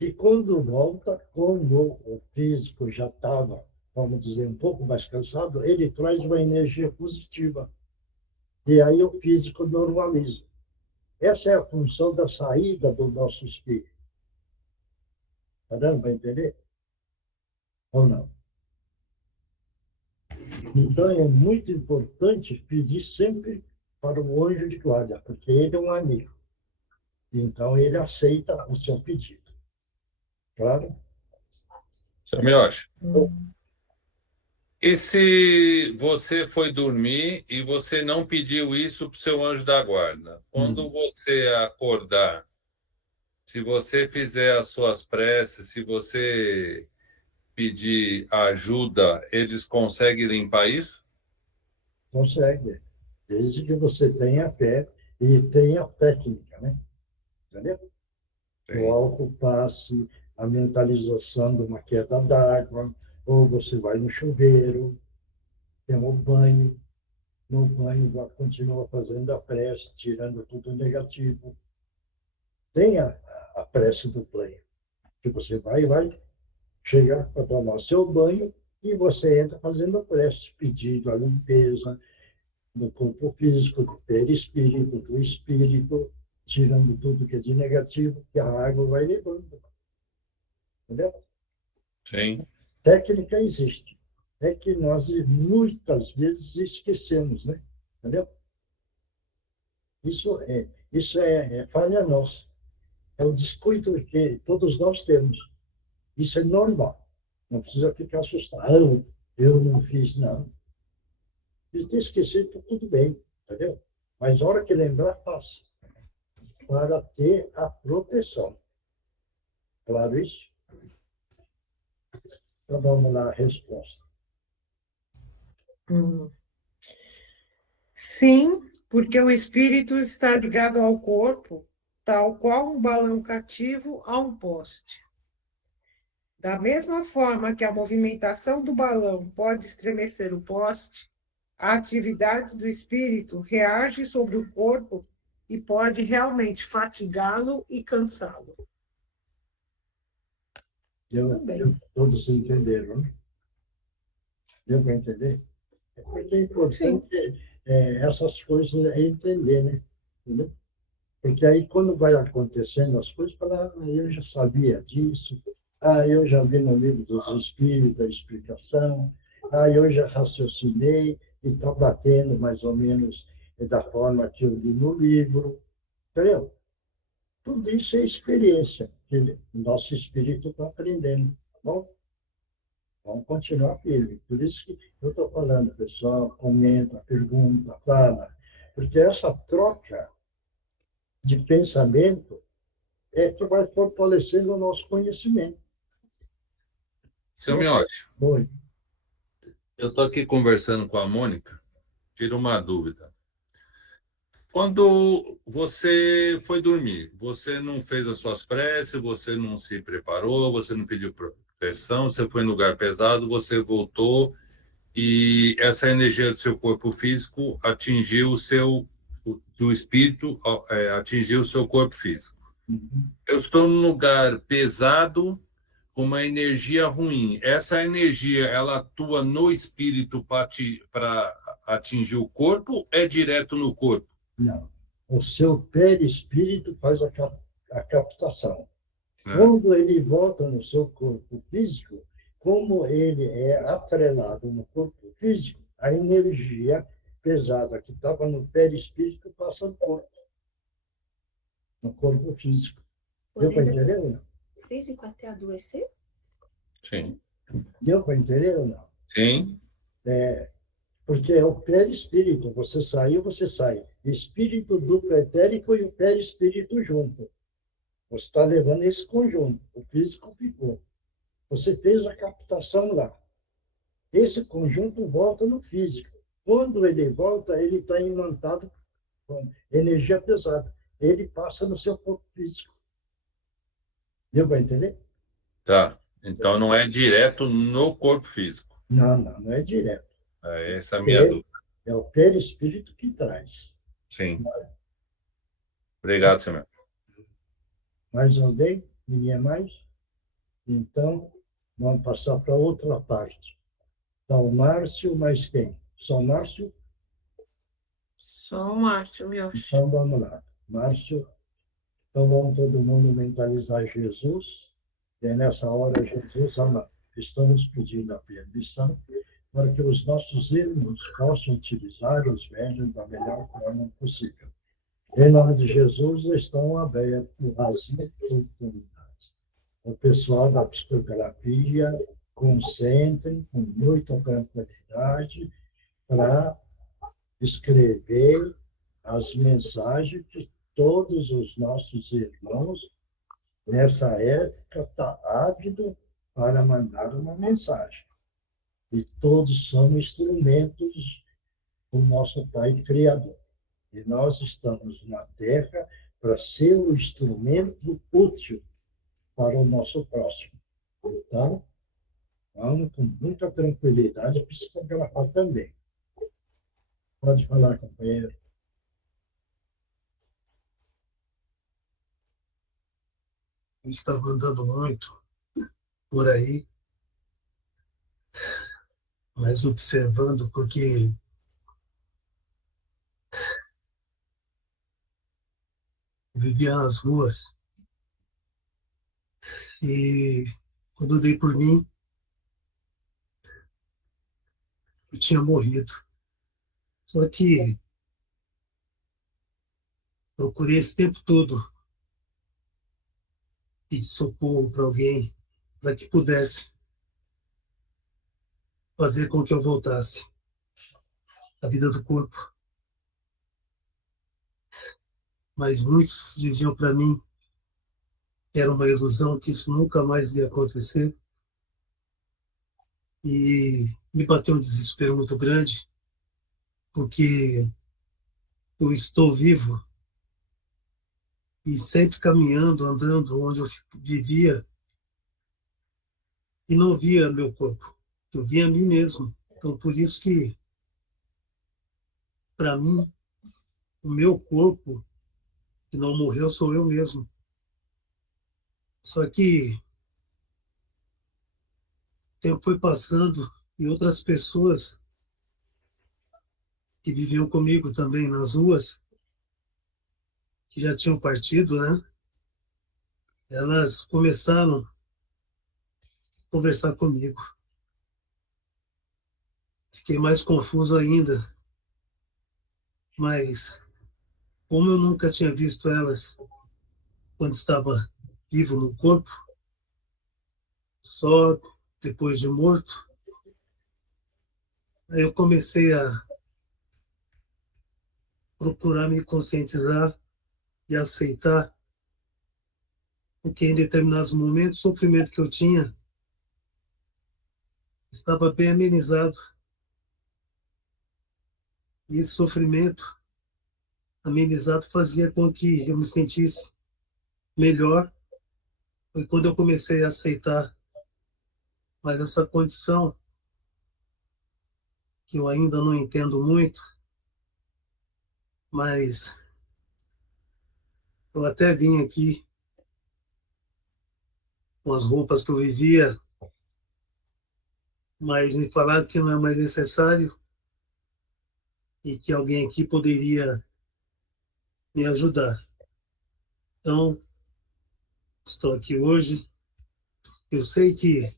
E quando volta, como o físico já estava, vamos dizer, um pouco mais cansado, ele traz uma energia positiva. E aí o físico normaliza. Essa é a função da saída do nosso espírito. Está dando para entender? Ou não? Então, é muito importante pedir sempre para o anjo de guarda, porque ele é um amigo. Então, ele aceita o seu pedido. Claro? Seu Miocha, e se você foi dormir e você não pediu isso para o seu anjo da guarda? Quando você acordar, se você fizer as suas preces, se você pedir ajuda, eles conseguem limpar isso? Consegue. Desde que você tenha fé e tenha técnica, né? Entendeu? O autopasse, a mentalização de uma queda d'água, ou você vai no chuveiro, tem um banho, no banho continua fazendo a prece, tirando tudo negativo. Tem a prece do banho, que você vai chegar para tomar seu banho e você entra fazendo a prece, pedindo a limpeza do corpo físico, do perispírito, do espírito, tirando tudo que é de negativo, que a água vai levando. Entendeu? Sim. Técnica existe. É que nós muitas vezes esquecemos, né? Entendeu? Isso é falha nossa. É o descuido que todos nós temos. Isso é normal. Não precisa ficar assustado. Eu não fiz, não. Se ter esquecido, tudo bem, entendeu? Mas a hora que lembrar, faça. Para ter a proteção. Claro isso? Então vamos lá, a resposta. Sim, porque o espírito está ligado ao corpo, tal qual um balão cativo a um poste. Da mesma forma que a movimentação do balão pode estremecer o poste, a atividade do espírito reage sobre o corpo e pode realmente fatigá-lo e cansá-lo. Todos entenderam, né? Deu para entender? É porque é importante essas coisas entender, né? Entendeu? Porque aí, quando vai acontecendo as coisas, fala, eu já sabia disso, eu já vi no livro dos Espíritos a explicação, eu já raciocinei e está batendo mais ou menos da forma que eu li no livro, entendeu? Tudo isso é experiência, que o nosso espírito está aprendendo, tá bom? Vamos continuar firme. Por isso que eu estou falando, pessoal, comenta, pergunta, fala, porque essa troca de pensamento é que vai fortalecendo o nosso conhecimento. Seu Miotti, Oi. eu estou aqui conversando com a Mônica, tira uma dúvida. Quando você foi dormir, você não fez as suas preces, você não se preparou, você não pediu proteção, você foi em lugar pesado, você voltou e essa energia do seu corpo físico atingiu do espírito, atingiu o seu corpo físico. Eu estou num lugar pesado com uma energia ruim. Essa energia, ela atua no espírito para atingir o corpo? É direto no corpo? Não. O seu perispírito faz a captação. Quando ele volta no seu corpo físico, como ele é atrelado no corpo físico, a energia pesada que estava no perispírito passa no corpo físico. Deu para entender ou não? Físico até adoecer? Sim. Deu para entender ou não? Sim. Porque é o perispírito. Você saiu, você sai. Espírito duplo etérico e o perispírito junto. Você está levando esse conjunto. O físico ficou. Você fez a captação lá. Esse conjunto volta no físico. Quando ele volta, ele está imantado com energia pesada. Ele passa no seu corpo físico. Deu para entender? Tá. Então não é direto no corpo físico. Não é direto. Essa é a minha dúvida. É o perispírito que traz. Sim. Obrigado, senhor. Mais alguém? Ninguém mais? Então, vamos passar para outra parte. Então, o Márcio, mais quem? Só o Márcio? Só o Márcio, meu. Então, vamos lá. Márcio, então vamos todo mundo mentalizar Jesus. E nessa hora, Jesus, estamos pedindo a permissão para que os nossos irmãos possam utilizar os médiuns da melhor forma possível. Em nome de Jesus, estão abertas as oportunidades. O pessoal da psicografia, concentrem com muita tranquilidade para escrever as mensagens que todos os nossos irmãos, nessa época, estão ávidos para mandar uma mensagem. E todos são instrumentos do nosso Pai Criador. E nós estamos na Terra para ser um instrumento útil para o nosso próximo. Então, vamos com muita tranquilidade psicografar também. Pode falar, companheiro. Eu estava andando muito por aí, mas observando, porque vivia nas ruas e quando eu dei por mim, eu tinha morrido. Só que procurei esse tempo todo pedir socorro para alguém, para que pudesse fazer com que eu voltasse à vida do corpo. Mas muitos diziam para mim que era uma ilusão, que isso nunca mais ia acontecer. E me bateu um desespero muito grande, porque eu estou vivo e sempre caminhando, andando onde eu vivia e não via meu corpo, eu via a mim mesmo. Então, por isso que para mim, o meu corpo que não morreu sou eu mesmo. Só que o tempo foi passando e outras pessoas que viviam comigo também nas ruas, que já tinham partido, né? Elas começaram a conversar comigo. Fiquei mais confuso ainda, mas como eu nunca tinha visto elas quando estava vivo no corpo, só depois de morto, aí eu comecei a procurar me conscientizar e aceitar, porque em determinados momentos o sofrimento que eu tinha estava bem amenizado. E esse sofrimento amenizado fazia com que eu me sentisse melhor. Foi quando eu comecei a aceitar mais essa condição, que eu ainda não entendo muito, mas eu até vim aqui com as roupas que eu vivia, mas me falaram que não é mais necessário e que alguém aqui poderia me ajudar. Então, estou aqui hoje. Eu sei que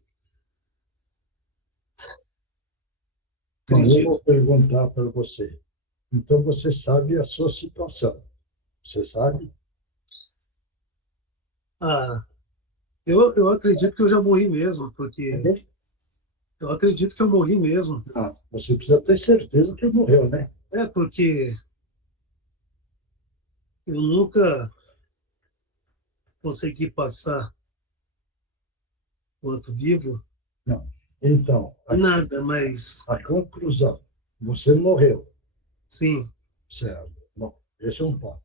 Mas eu vou perguntar para você. Então, você sabe a sua situação. Você sabe? eu acredito que eu já morri mesmo, porque eu acredito que eu morri mesmo. Ah, você precisa ter certeza que morreu, né? É porque eu nunca consegui passar enquanto vivo. Não. Então, Nada, mas a conclusão, você morreu. sim. Certo. Bom, esse é um ponto.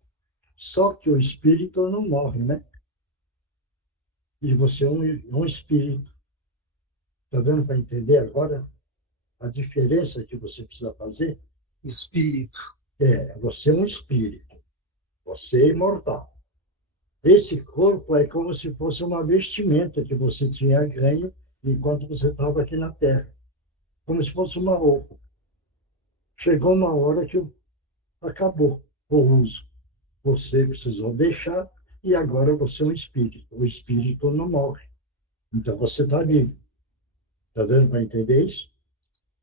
Só que o espírito não morre, né? E você é um espírito. Está dando para entender agora a diferença que você precisa fazer? Espírito. Você é um espírito. Você é imortal. Esse corpo é como se fosse uma vestimenta que você tinha ganho enquanto você estava aqui na Terra. Como se fosse uma roupa. Chegou uma hora que acabou o uso. Você precisou deixar e agora você é um espírito. O espírito não morre. Então você está vivo. Está dando para entender isso?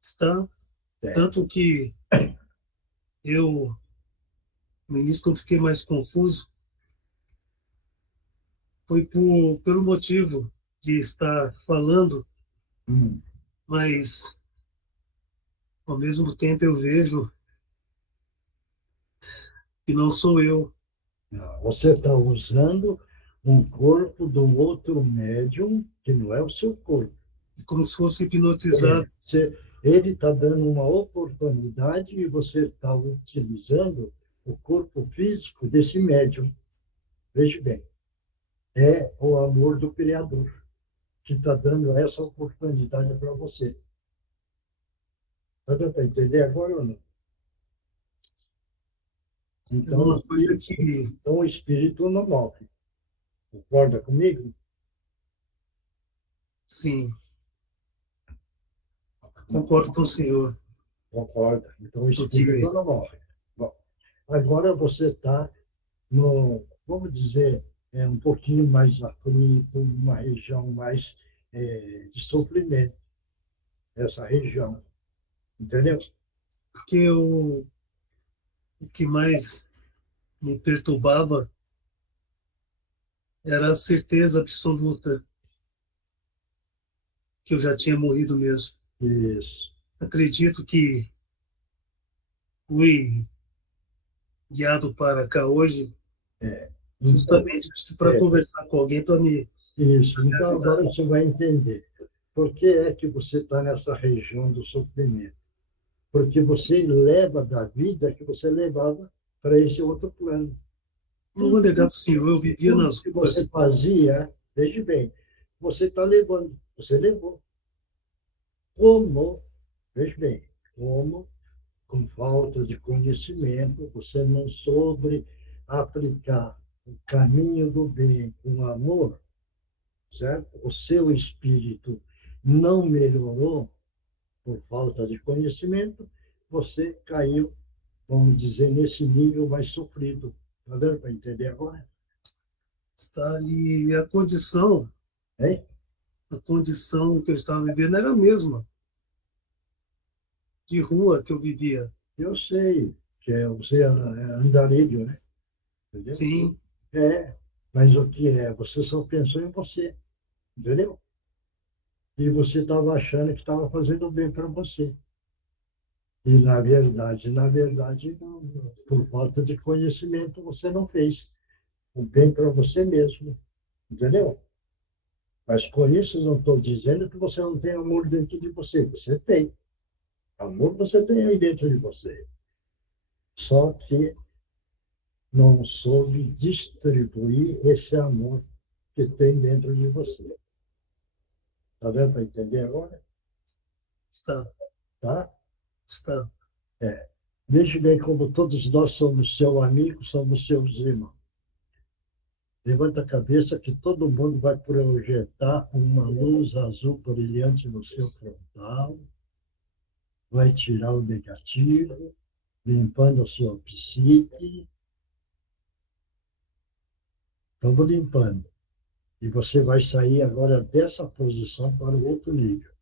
Está. Tanto que eu, no início, quando fiquei mais confuso, foi pelo motivo de estar falando, mas, ao mesmo tempo, eu vejo que não sou eu. Não, você está usando um corpo do outro médium que não é o seu corpo. Como se fosse hipnotizado. Ele está dando uma oportunidade e você está utilizando o corpo físico desse médium. Veja bem, é o amor do Criador que está dando essa oportunidade para você. Está dando para entender agora ou não? Então, uma coisa então o espírito não morre. Concorda comigo? Sim. Concordo com o senhor. Concorda. Então o espírito não morre. Bom, agora você está no, vamos dizer, um pouquinho mais aflito, uma região mais de sofrimento. Essa região. Entendeu? Porque o que mais me perturbava era a certeza absoluta que eu já tinha morrido mesmo. Isso. Acredito que fui guiado para cá hoje justamente para conversar com alguém para me... Isso. Então agora você vai entender. Por que é que você está nessa região do sofrimento? Porque você leva da vida que você levava para esse outro plano. Não vou negar para o senhor, eu vivia nas ruas. Você fazia, veja bem, você está levando, você levou. Como, veja bem, como com falta de conhecimento, você não soube aplicar o caminho do bem com amor, certo? O seu espírito não melhorou por falta de conhecimento, você caiu, vamos dizer, nesse nível mais sofrido. Está dando para entender agora? Tá? E a condição Hein? a condição que eu estava vivendo era a mesma, de rua que eu vivia. Eu sei que você é andarilho, né? Entendeu? Sim, Mas o que é? Você só pensou em você, entendeu? E você estava achando que estava fazendo bem para você. E, na verdade, por falta de conhecimento, você não fez o bem para você mesmo, entendeu? Mas com isso, não estou dizendo que você não tem amor dentro de você. Você tem. Amor você tem aí dentro de você. Só que não soube distribuir esse amor que tem dentro de você. Está dando para entender agora? está, Tá? está. Veja bem como todos nós somos seu amigo, somos seus irmãos. Levanta a cabeça que todo mundo vai projetar uma luz azul brilhante no seu frontal, vai tirar o negativo, limpando a sua psique. Estamos limpando. E você vai sair agora dessa posição para o outro nível.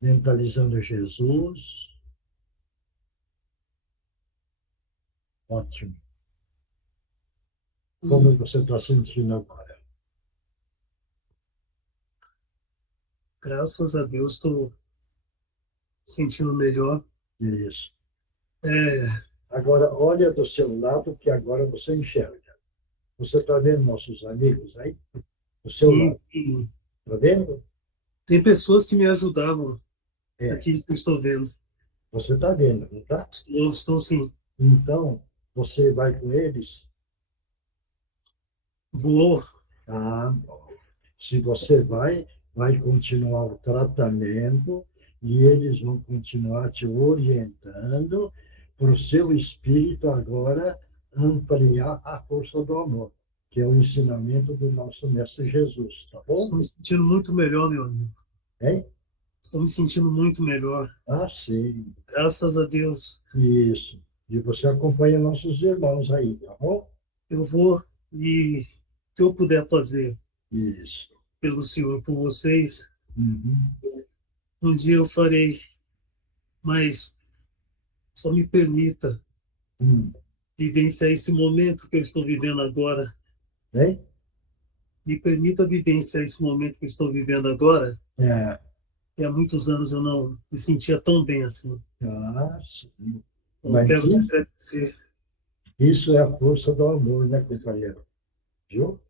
Mentalizando Jesus. Ótimo. Como você está sentindo agora? Graças a Deus estou sentindo melhor. Isso. É, Agora, olha do seu lado que agora você enxerga. Você está vendo nossos amigos aí? Do seu sim, lado. Está vendo? tem pessoas que me ajudavam É. aqui que eu estou vendo. Você está vendo, não está? Estou sim. Então, você vai com eles? Vou. Ah, bom. Se você vai continuar o tratamento e eles vão continuar te orientando para o seu espírito agora ampliar a força do amor, que é o ensinamento do nosso Mestre Jesus, tá bom? Estou me sentindo muito melhor, meu amigo. Hein? Estou me sentindo muito melhor. Ah, sim. Graças a Deus. Isso. E você acompanha nossos irmãos aí, tá bom? Eu vou e o que eu puder fazer Isso. pelo Senhor, por vocês, Uhum. um dia eu farei, mas só me permita vivenciar esse momento que eu estou vivendo agora. Hein? Me permita vivenciar esse momento que eu estou vivendo agora, É. que há muitos anos eu não me sentia tão bem assim. Ah, sim. Eu Mas quero te agradecer. isso é a força do amor, né, companheiro? Viu?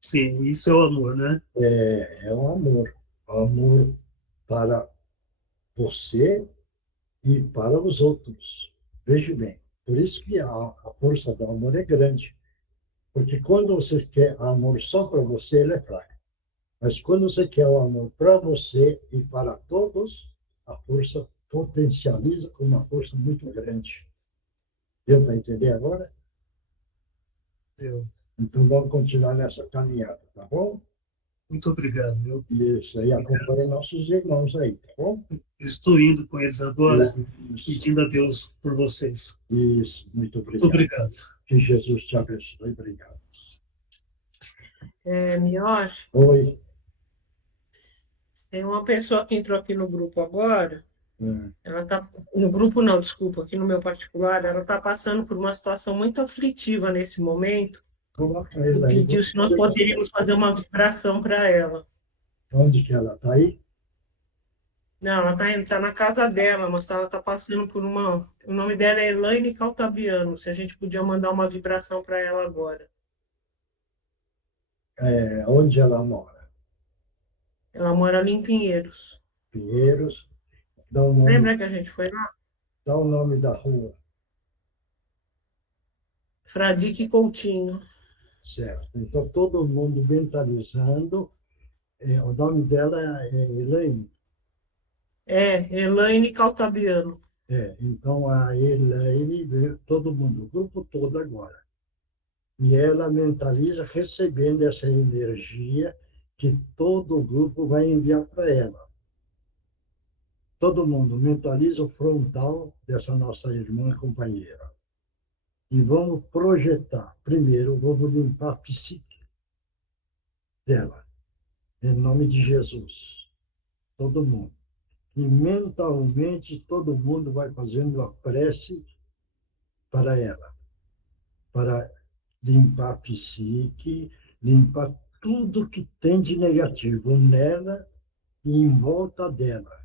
Sim, isso é o amor, né? É o amor. O amor para você e para os outros. Veja bem. Por isso que a força do amor é grande. Porque quando você quer amor só para você, ele é fraco. Mas quando você quer o amor para você e para todos, a força potencializa com uma força muito grande. Deu para entender agora? Eu. Então vamos continuar nessa caminhada, tá bom? Muito obrigado. Eu Isso aí, acompanha nossos irmãos aí, tá bom? estou indo com eles agora, pedindo a Deus por vocês. Isso, muito obrigado. Muito obrigado. Que Jesus te abençoe. Obrigado. Mioche, Oi. tem uma pessoa que entrou aqui no grupo agora. É. Ela tá no grupo não, desculpa, aqui no meu particular, ela está passando por uma situação muito aflitiva nesse momento. Coloca E ele aí. pediu se nós poderíamos fazer uma vibração para ela. Onde que ela está aí? Não, ela tá na casa dela, mas ela está passando por uma. O nome dela é Elaine Caltabiano. Se a gente podia mandar uma vibração para ela agora. Onde ela mora? Ela mora ali em Pinheiros. Pinheiros. Dá o nome, Lembra que a gente foi lá? dá o nome da rua. Fradique Coutinho. Certo. Então, todo mundo mentalizando. O nome dela é Elaine. Elaine Caltabiano. Então a Elaine veio, todo mundo, o grupo todo agora. E ela mentaliza recebendo essa energia que todo o grupo vai enviar para ela. Todo mundo mentaliza o frontal dessa nossa irmã companheira. E vamos projetar. Primeiro, vamos limpar a psique dela, em nome de Jesus. Todo mundo. E mentalmente todo mundo vai fazendo a prece para ela, para limpar a psique, limpar tudo que tem de negativo nela e em volta dela.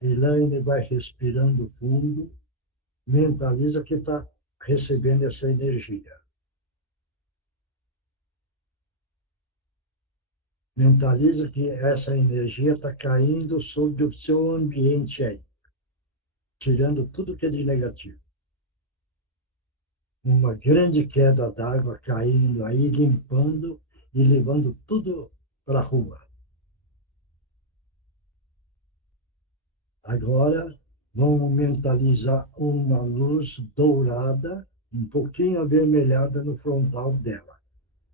Elaine vai respirando fundo, mentaliza que está recebendo essa energia. Mentaliza que essa energia está caindo sobre o seu ambiente aí, tirando tudo que é de negativo. Uma grande queda d'água caindo aí, limpando e levando tudo para a rua. Agora, vamos mentalizar uma luz dourada, um pouquinho avermelhada no frontal dela,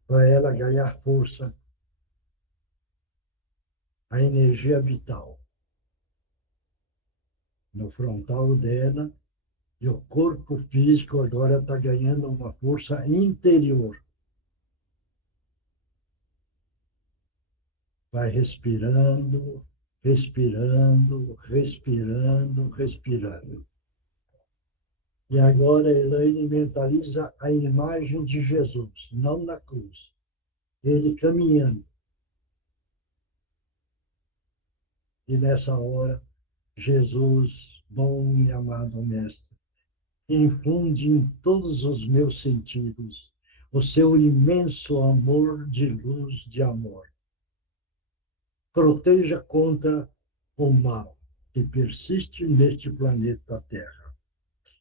para ela ganhar força, a energia vital. No frontal dela, e o corpo físico agora está ganhando uma força interior. Vai respirando, respirando, respirando, respirando. E agora Elaine mentaliza a imagem de Jesus, não na cruz. Ele caminhando. E nessa hora, Jesus, bom e amado Mestre, infunde em todos os meus sentidos o seu imenso amor de luz, de amor. Proteja contra o mal que persiste neste planeta Terra.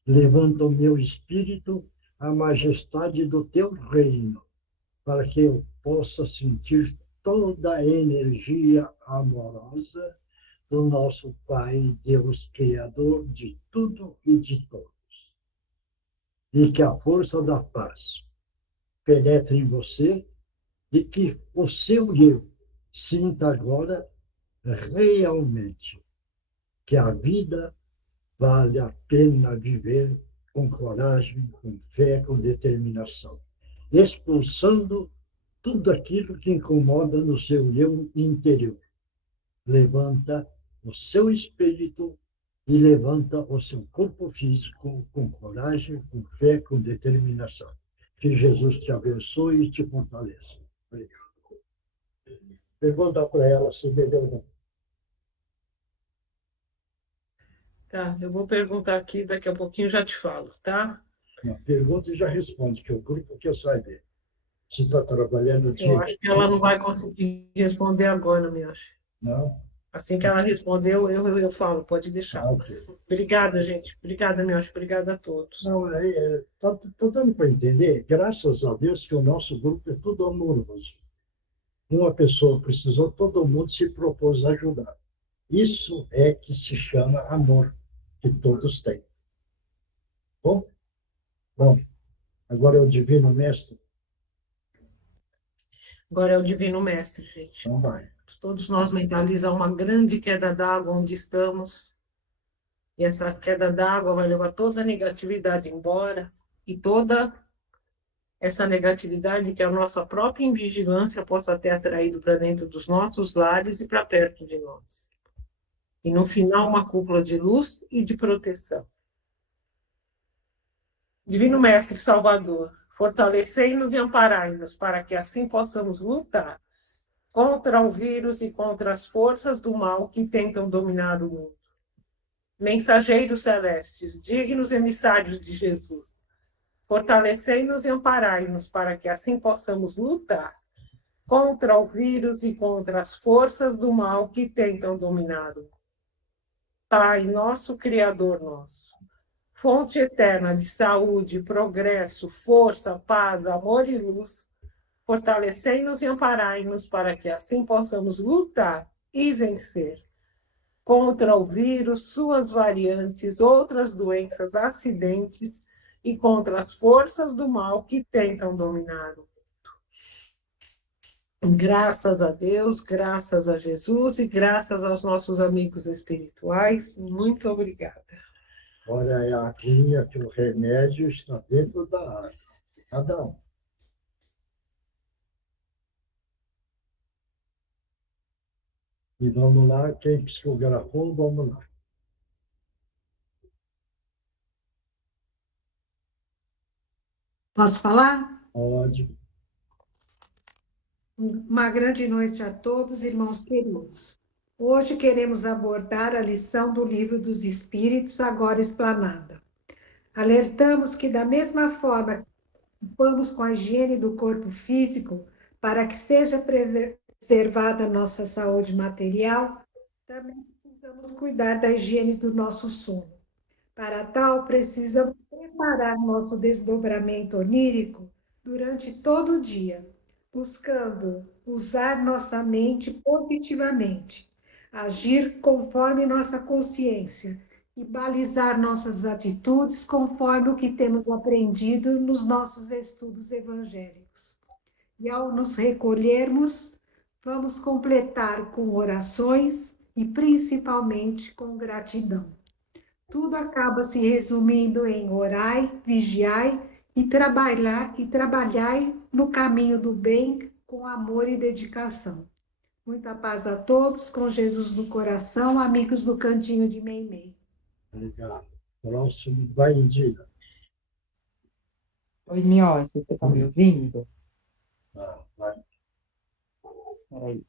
Levanta o meu espírito à majestade do teu reino, para que eu possa sentir toda a energia amorosa do nosso Pai, Deus Criador de tudo e de todos. E que a força da paz penetre em você e que o seu eu sinta agora realmente que a vida vale a pena viver com coragem, com fé, com determinação, expulsando tudo aquilo que incomoda no seu eu interior. Levanta o seu espírito e levanta o seu corpo físico com coragem, com fé, com determinação. Que Jesus te abençoe e te fortaleça. Obrigado. Pergunta para ela se bebeu ou não. Tá, eu vou perguntar aqui, daqui a pouquinho já te falo, tá? Pergunta e já responde, que o grupo quer saber. Se está trabalhando de... Eu acho que ela não vai conseguir responder agora, me acho. Não? Assim que ela respondeu, eu falo, pode deixar. Ok. Obrigada, gente. Obrigada, me acho. Obrigada a todos. Não, está dando para entender, graças a Deus, que o nosso grupo é tudo amoroso. Uma pessoa precisou, todo mundo se propôs a ajudar. Isso é que se chama amor, que todos têm. Bom, agora é o Divino Mestre. Agora é o Divino Mestre, gente. Então vai. Todos nós mentalizamos uma grande queda d'água onde estamos. E essa queda d'água vai levar toda a negatividade embora. E toda essa negatividade que a nossa própria invigilância possa ter atraído para dentro dos nossos lares e para perto de nós. E no final, uma cúpula de luz e de proteção. Divino Mestre Salvador, fortalecei-nos e amparai-nos para que assim possamos lutar contra o vírus e contra as forças do mal que tentam dominar o mundo. Mensageiros celestes, dignos emissários de Jesus, fortalecei-nos e amparai-nos para que assim possamos lutar contra o vírus e contra as forças do mal que tentam dominar o mundo. Pai, nosso Criador nosso, fonte eterna de saúde, progresso, força, paz, amor e luz, fortalecei-nos e amparai-nos para que assim possamos lutar e vencer contra o vírus, suas variantes, outras doenças, acidentes e contra as forças do mal que tentam dominar o mundo. Graças a Deus, graças a Jesus e graças aos nossos amigos espirituais, muito obrigada. Olha é a aguinha que o remédio está dentro da água. Cada um. E vamos lá, quem psicografou, vamos lá. Posso falar? Pode. Uma grande noite a todos, irmãos queridos. Hoje queremos abordar a lição do Livro dos Espíritos, agora explanada. Alertamos que, da mesma forma que preocupamos com a higiene do corpo físico para que seja preservada a nossa saúde material, também precisamos cuidar da higiene do nosso sono. Para tal, precisamos preparar nosso desdobramento onírico durante todo o dia, buscando usar nossa mente positivamente, agir conforme nossa consciência e balizar nossas atitudes conforme o que temos aprendido nos nossos estudos evangélicos. E ao nos recolhermos, vamos completar com orações e principalmente com gratidão. Tudo acaba se resumindo em orai, vigiai e trabalhai no caminho do bem com amor e dedicação. Muita paz a todos, com Jesus no coração, amigos do Cantinho de Meimei. Obrigado. Próximo, vai, Indira. Oi, Miosi, você está me ouvindo? Vai. Peraí.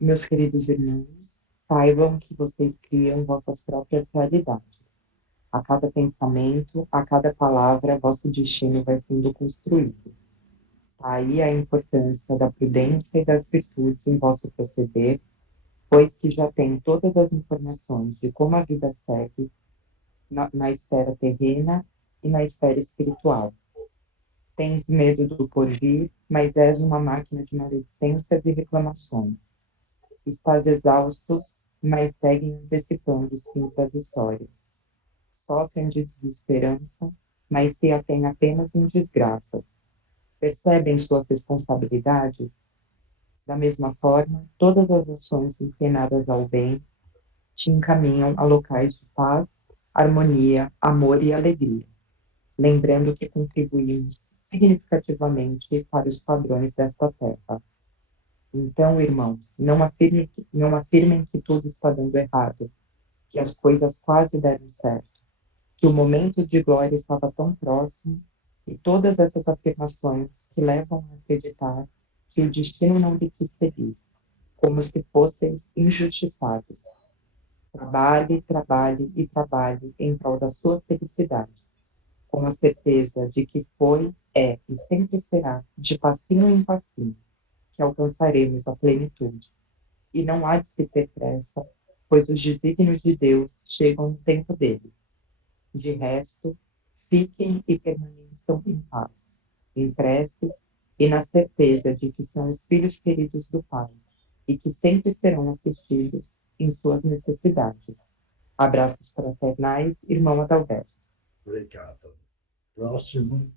Meus queridos irmãos, saibam que vocês criam vossas próprias realidades. A cada pensamento, a cada palavra, vosso destino vai sendo construído. Aí a importância da prudência e das virtudes em vosso proceder, pois que já tem todas as informações de como a vida segue na esfera terrena e na esfera espiritual. Tens medo do porvir, mas és uma máquina de maledicências e reclamações. Estás exaustos, mas seguem antecipando os fins das histórias. Sofrem de desesperança, mas se atêm apenas em desgraças. Percebem suas responsabilidades? Da mesma forma, todas as ações inclinadas ao bem te encaminham a locais de paz, harmonia, amor e alegria, lembrando que contribuímos significativamente para os padrões desta terra. Então, irmãos, não afirmem que tudo está dando errado, que as coisas quase deram certo, que o momento de glória estava tão próximo, e todas essas afirmações que levam a acreditar que o destino não lhe quis feliz, como se fosseis injustiçados. Trabalhe, trabalhe e trabalhe em prol da sua felicidade, com a certeza de que foi, é e sempre será, de passinho em passinho, que alcançaremos a plenitude. E não há de se ter pressa, pois os desígnios de Deus chegam no tempo dele. De resto, fiquem e permaneçam em paz, em preces e na certeza de que são os filhos queridos do Pai e que sempre serão assistidos em suas necessidades. Abraços fraternais, irmão Adalberto. Obrigado. Próximo.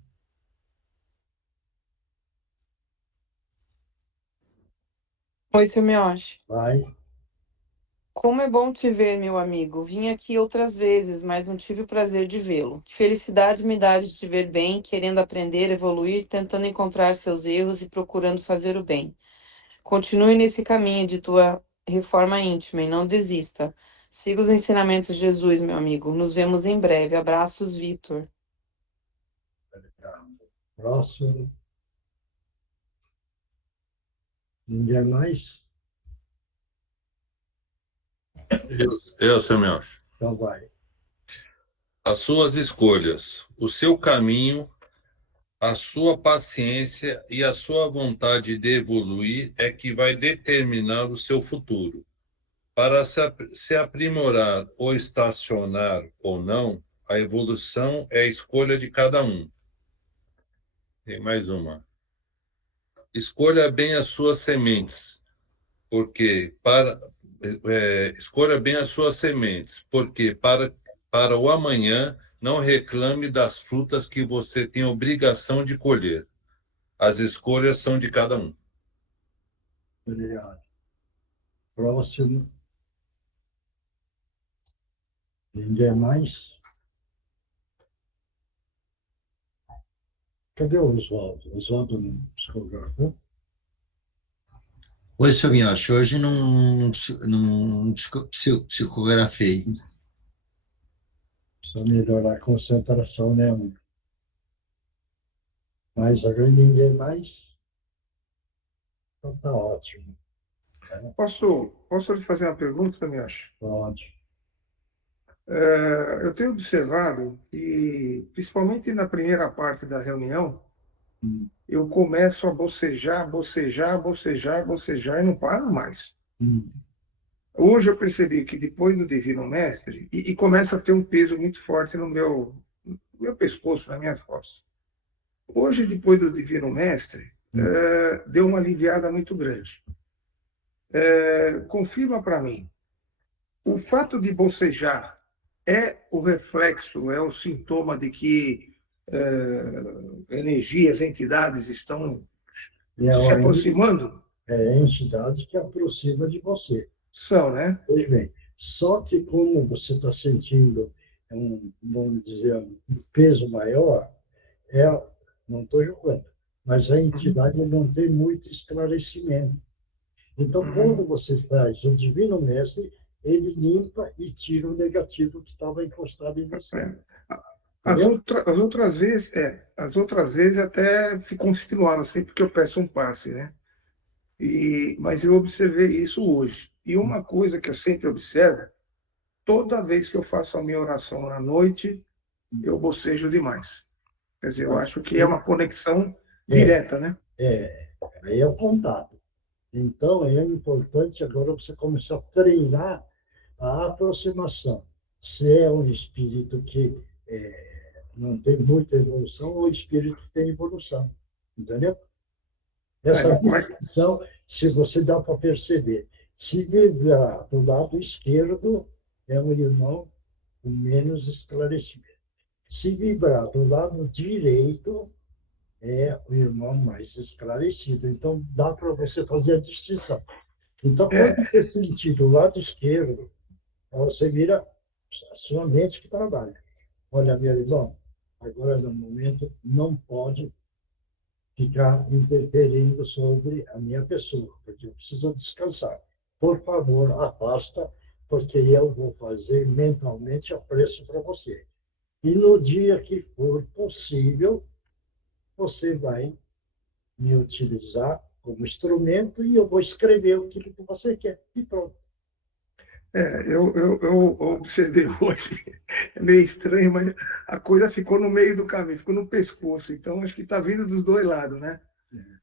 Oi, seu Mioshi. Vai. Como é bom te ver, meu amigo. Vim aqui outras vezes, mas não tive o prazer de vê-lo. Que felicidade me dá de te ver bem, querendo aprender, evoluir, tentando encontrar seus erros e procurando fazer o bem. Continue nesse caminho de tua reforma íntima e não desista. Siga os ensinamentos de Jesus, meu amigo. Nos vemos em breve. Abraços, Vitor. Próximo. Ninguém mais? Eu, seu Mioshi. Então vai. As suas escolhas, o seu caminho, a sua paciência e a sua vontade de evoluir é que vai determinar o seu futuro. Para se aprimorar ou estacionar ou não, a evolução é a escolha de cada um. Tem mais uma. Escolha bem as suas sementes, porque escolha bem as suas sementes, porque para o amanhã não reclame das frutas que você tem obrigação de colher. As escolhas são de cada um. Obrigado. Próximo. Ninguém mais? Cadê o Oswaldo? Oswaldo não psicografou? Oi, seu Miocha, hoje não psicografei. Precisa melhorar a concentração, né, amigo? Mais alguém? Ninguém mais? Então tá ótimo. Posso lhe fazer uma pergunta, Damiacho? Pode. Eu tenho observado que, principalmente na primeira parte da reunião, eu começo a bocejar e não paro mais. Hoje eu percebi que depois do Divino Mestre, e começa a ter um peso muito forte no meu pescoço, nas minhas costas. Hoje, depois do Divino Mestre, deu uma aliviada muito grande. Confirma para mim, o fato de bocejar é o reflexo, é o sintoma de que energias, entidades estão se aproximando? É a entidade que aproxima de você. São, né? Pois bem, só que como você está sentindo vamos dizer, um peso maior, não estou julgando, mas a entidade não tem muito esclarecimento. Então, quando você faz o Divino Mestre, ele limpa e tira o negativo que estava encostado em você. As outras vezes até ficam continuadas, sempre que eu peço um passe, né? Mas eu observei isso hoje. E uma coisa que eu sempre observo, toda vez que eu faço a minha oração na noite, eu bocejo demais. Quer dizer, eu acho que é uma conexão direta, né? Aí é o contato. Então, é importante agora você começar a treinar a aproximação. Se é um espírito que não tem muita evolução ou espírito que tem evolução. Entendeu? Essa distinção, se você dá para perceber. Se vibrar do lado esquerdo, é um irmão com menos esclarecimento. Se vibrar do lado direito, é o irmão mais esclarecido. Então, dá para você fazer a distinção. Então, quando você sentir do lado esquerdo, você vira a sua mente que trabalha. Olha, meu irmão, agora, no momento, não pode ficar interferindo sobre a minha pessoa, porque eu preciso descansar. Por favor, afasta, porque eu vou fazer mentalmente apreço para você. E no dia que for possível, você vai me utilizar como instrumento e eu vou escrever o que você quer. E pronto. Eu observei hoje, é meio estranho, mas a coisa ficou no meio do caminho, ficou no pescoço. Então, acho que está vindo dos dois lados, né?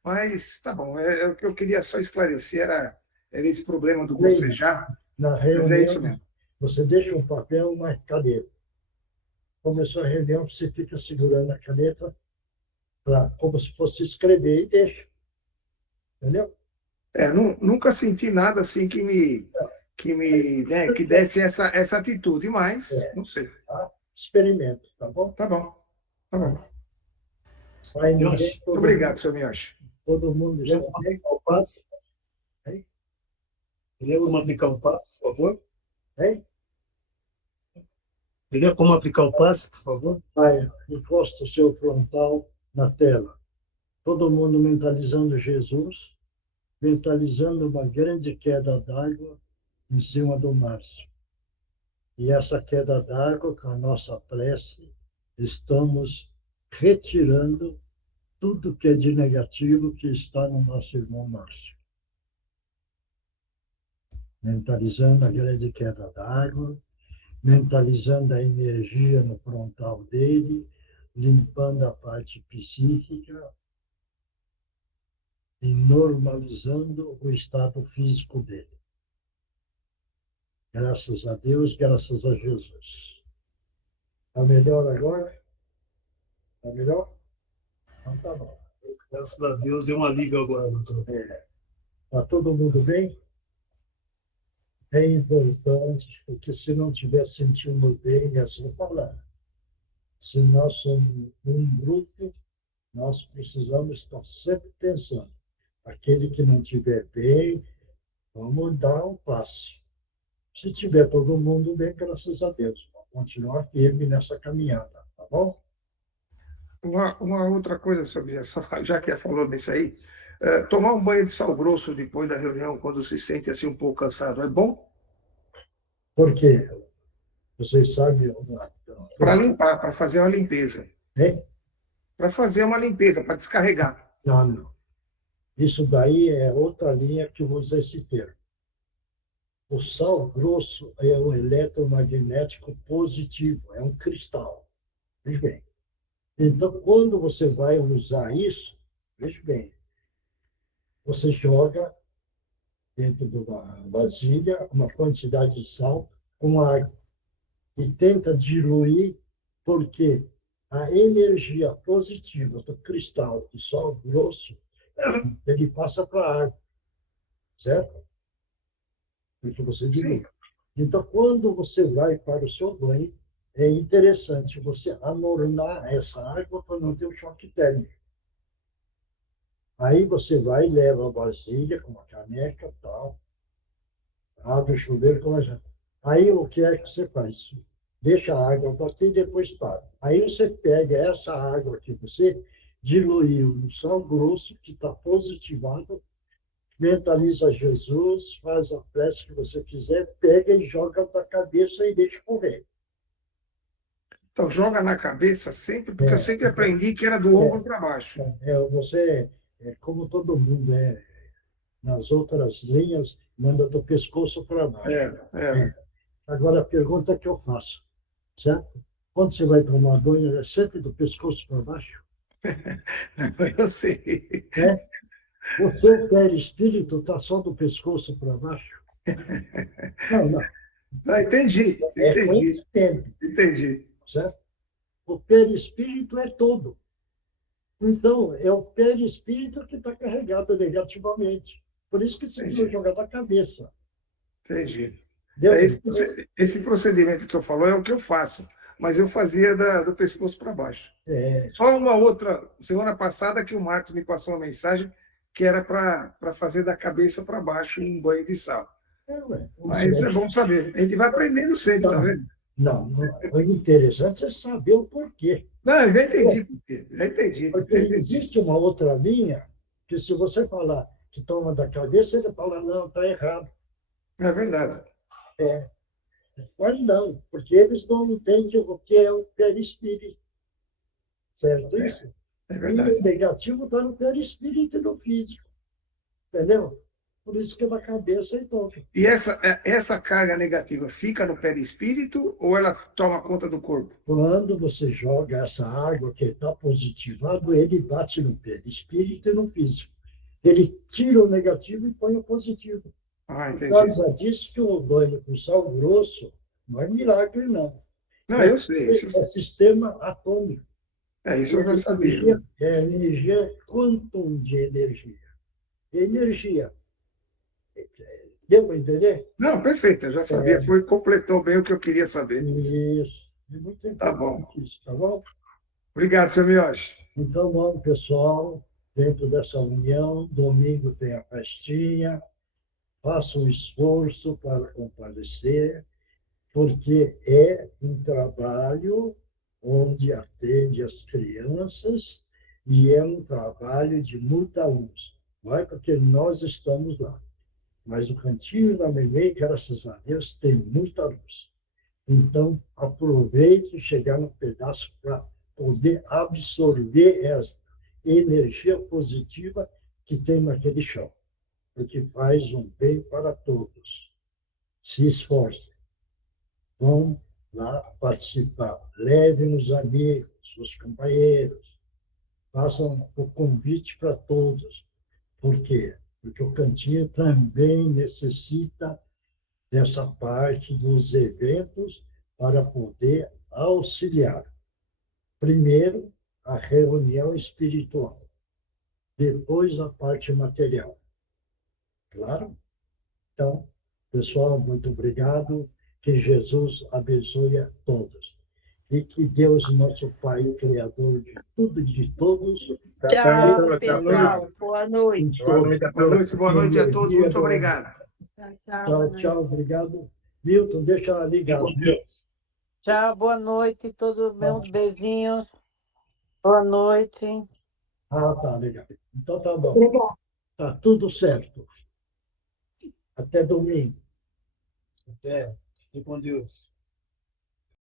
Mas, tá bom, o que eu queria só esclarecer era esse problema do bocejar. Na reunião, mas é isso mesmo. Você deixa um papel, uma caneta. Começou a reunião, você fica segurando a caneta como se fosse escrever e deixa. Entendeu? Nunca senti nada assim que desse essa atitude, mas não sei. Experimento, tá bom? Tá bom. Tá bom. Muito obrigado, senhor Miocha. Todo mundo já tem o passe? Teria como aplicar o passe, por favor? Teria como aplicar o passe, por favor? Encosta o seu frontal na tela. Todo mundo mentalizando Jesus, mentalizando uma grande queda d'água em cima do Márcio. E essa queda d'água, com a nossa prece, estamos retirando tudo que é de negativo que está no nosso irmão Márcio. Mentalizando a grande queda d'água, mentalizando a energia no frontal dele, limpando a parte psíquica e normalizando o estado físico dele. Graças a Deus, graças a Jesus. Está melhor agora? Está melhor? Então tá bom. Graças a Deus, deu um alívio agora, doutor. Está todo mundo bem? É importante, porque se não estiver sentindo bem, é só falar. Se nós somos um grupo, nós precisamos estar sempre pensando. Aquele que não estiver bem, vamos dar um passe. Se tiver todo mundo bem, graças a Deus. Vamos continuar firme nessa caminhada, tá bom? Uma outra coisa sobre essa, já que falou nisso aí, tomar um banho de sal grosso depois da reunião, quando se sente assim um pouco cansado, é bom? Por quê? Vocês sabem... Para limpar, para fazer uma limpeza. É? Para fazer uma limpeza, para descarregar. Não. Isso daí é outra linha que usa esse termo. O sal grosso é um eletromagnético positivo, é um cristal. Veja bem. Então, quando você vai usar isso, veja bem, você joga dentro de uma vasilha uma quantidade de sal com água e tenta diluir, porque a energia positiva do cristal de sal grosso, ele passa para a água, certo? Porque você dilui. Então, quando você vai para o seu banho, é interessante você amornar essa água para não ter um choque térmico. Aí você vai e leva a vasilha com uma caneca e tal, abre o chuveiro com a... Aí o que é que você faz? Deixa a água bater e depois para. Aí você pega essa água que você diluiu no sal grosso, que está positivado, mentaliza Jesus, faz a prece que você quiser, pega e joga na cabeça e deixa correr. Então, joga na cabeça sempre, porque eu sempre aprendi que era do ombro para baixo. Você, como todo mundo, nas outras linhas, manda do pescoço para baixo. Agora, a pergunta que eu faço, certo? Quando você vai tomar banho, é sempre do pescoço para baixo? Eu sei. O seu perispírito está só do pescoço para baixo? Não. Entendi. Entendi. Certo? O perispírito é todo. Então, é o perispírito que está carregado negativamente. Por isso que se precisa jogar na cabeça. Entendi. Esse procedimento que o senhor falou é o que eu faço, mas eu fazia do pescoço para baixo. Só uma outra, semana passada, que o Marcos me passou uma mensagem que era para fazer da cabeça para baixo um banho de sal. Mas é bom saber. A gente vai aprendendo sempre, tá vendo? Não, o interessante é saber o porquê. Não, eu já entendi porquê. Já entendi. Porque existe uma outra linha que, se você falar que toma da cabeça, ele fala, não, está errado. É verdade. Mas não, porque eles não entendem o que é o perispírito. Certo isso? É verdade. E o negativo está no perispírito e no físico. Entendeu? Por isso que é na cabeça e todo. E essa carga negativa fica no perispírito ou ela toma conta do corpo? Quando você joga essa água que está positivado, ele bate no perispírito e no físico. Ele tira o negativo e põe o positivo. Entendi. Por causa disso que o banho com sal grosso não é milagre, não. Não, eu sei. É sistema atômico. Isso eu já sabia. É energia, quantum de energia. Energia. Deu para entender? Não, perfeito, eu já sabia. Completou bem o que eu queria saber. Isso. É muito importante. Tá bom. Isso, tá bom? Obrigado, seu Mioshi. Então, vamos, pessoal, dentro dessa união, domingo tem a festinha, faça um esforço para comparecer, porque é um trabalho onde atende as crianças e é um trabalho de muita luz. Não é porque nós estamos lá, mas o Cantinho da Memei, graças a Deus, tem muita luz. Então, aproveite e chegar no pedaço para poder absorver essa energia positiva que tem naquele chão, porque faz um bem para todos. Se esforcem. Vão lá participar. Levem os amigos, os companheiros. Façam o convite para todos. Por quê? Porque o Cantinho também necessita dessa parte dos eventos para poder auxiliar. Primeiro, a reunião espiritual, depois a parte material. Claro? Então, pessoal, muito obrigado. Que Jesus abençoe a todos. E que Deus, nosso Pai, Criador de tudo e de todos, Tchau, pessoal. Boa noite. Boa noite a todos. Muito obrigado. Tchau, tchau. Obrigado. Milton, deixa ela ligada. Tchau, boa noite, todo meu beijinho. Boa noite. Ah, tá, legal. Então tá bom. Obrigada. Tá tudo certo. Até domingo. Até. Fique com Deus.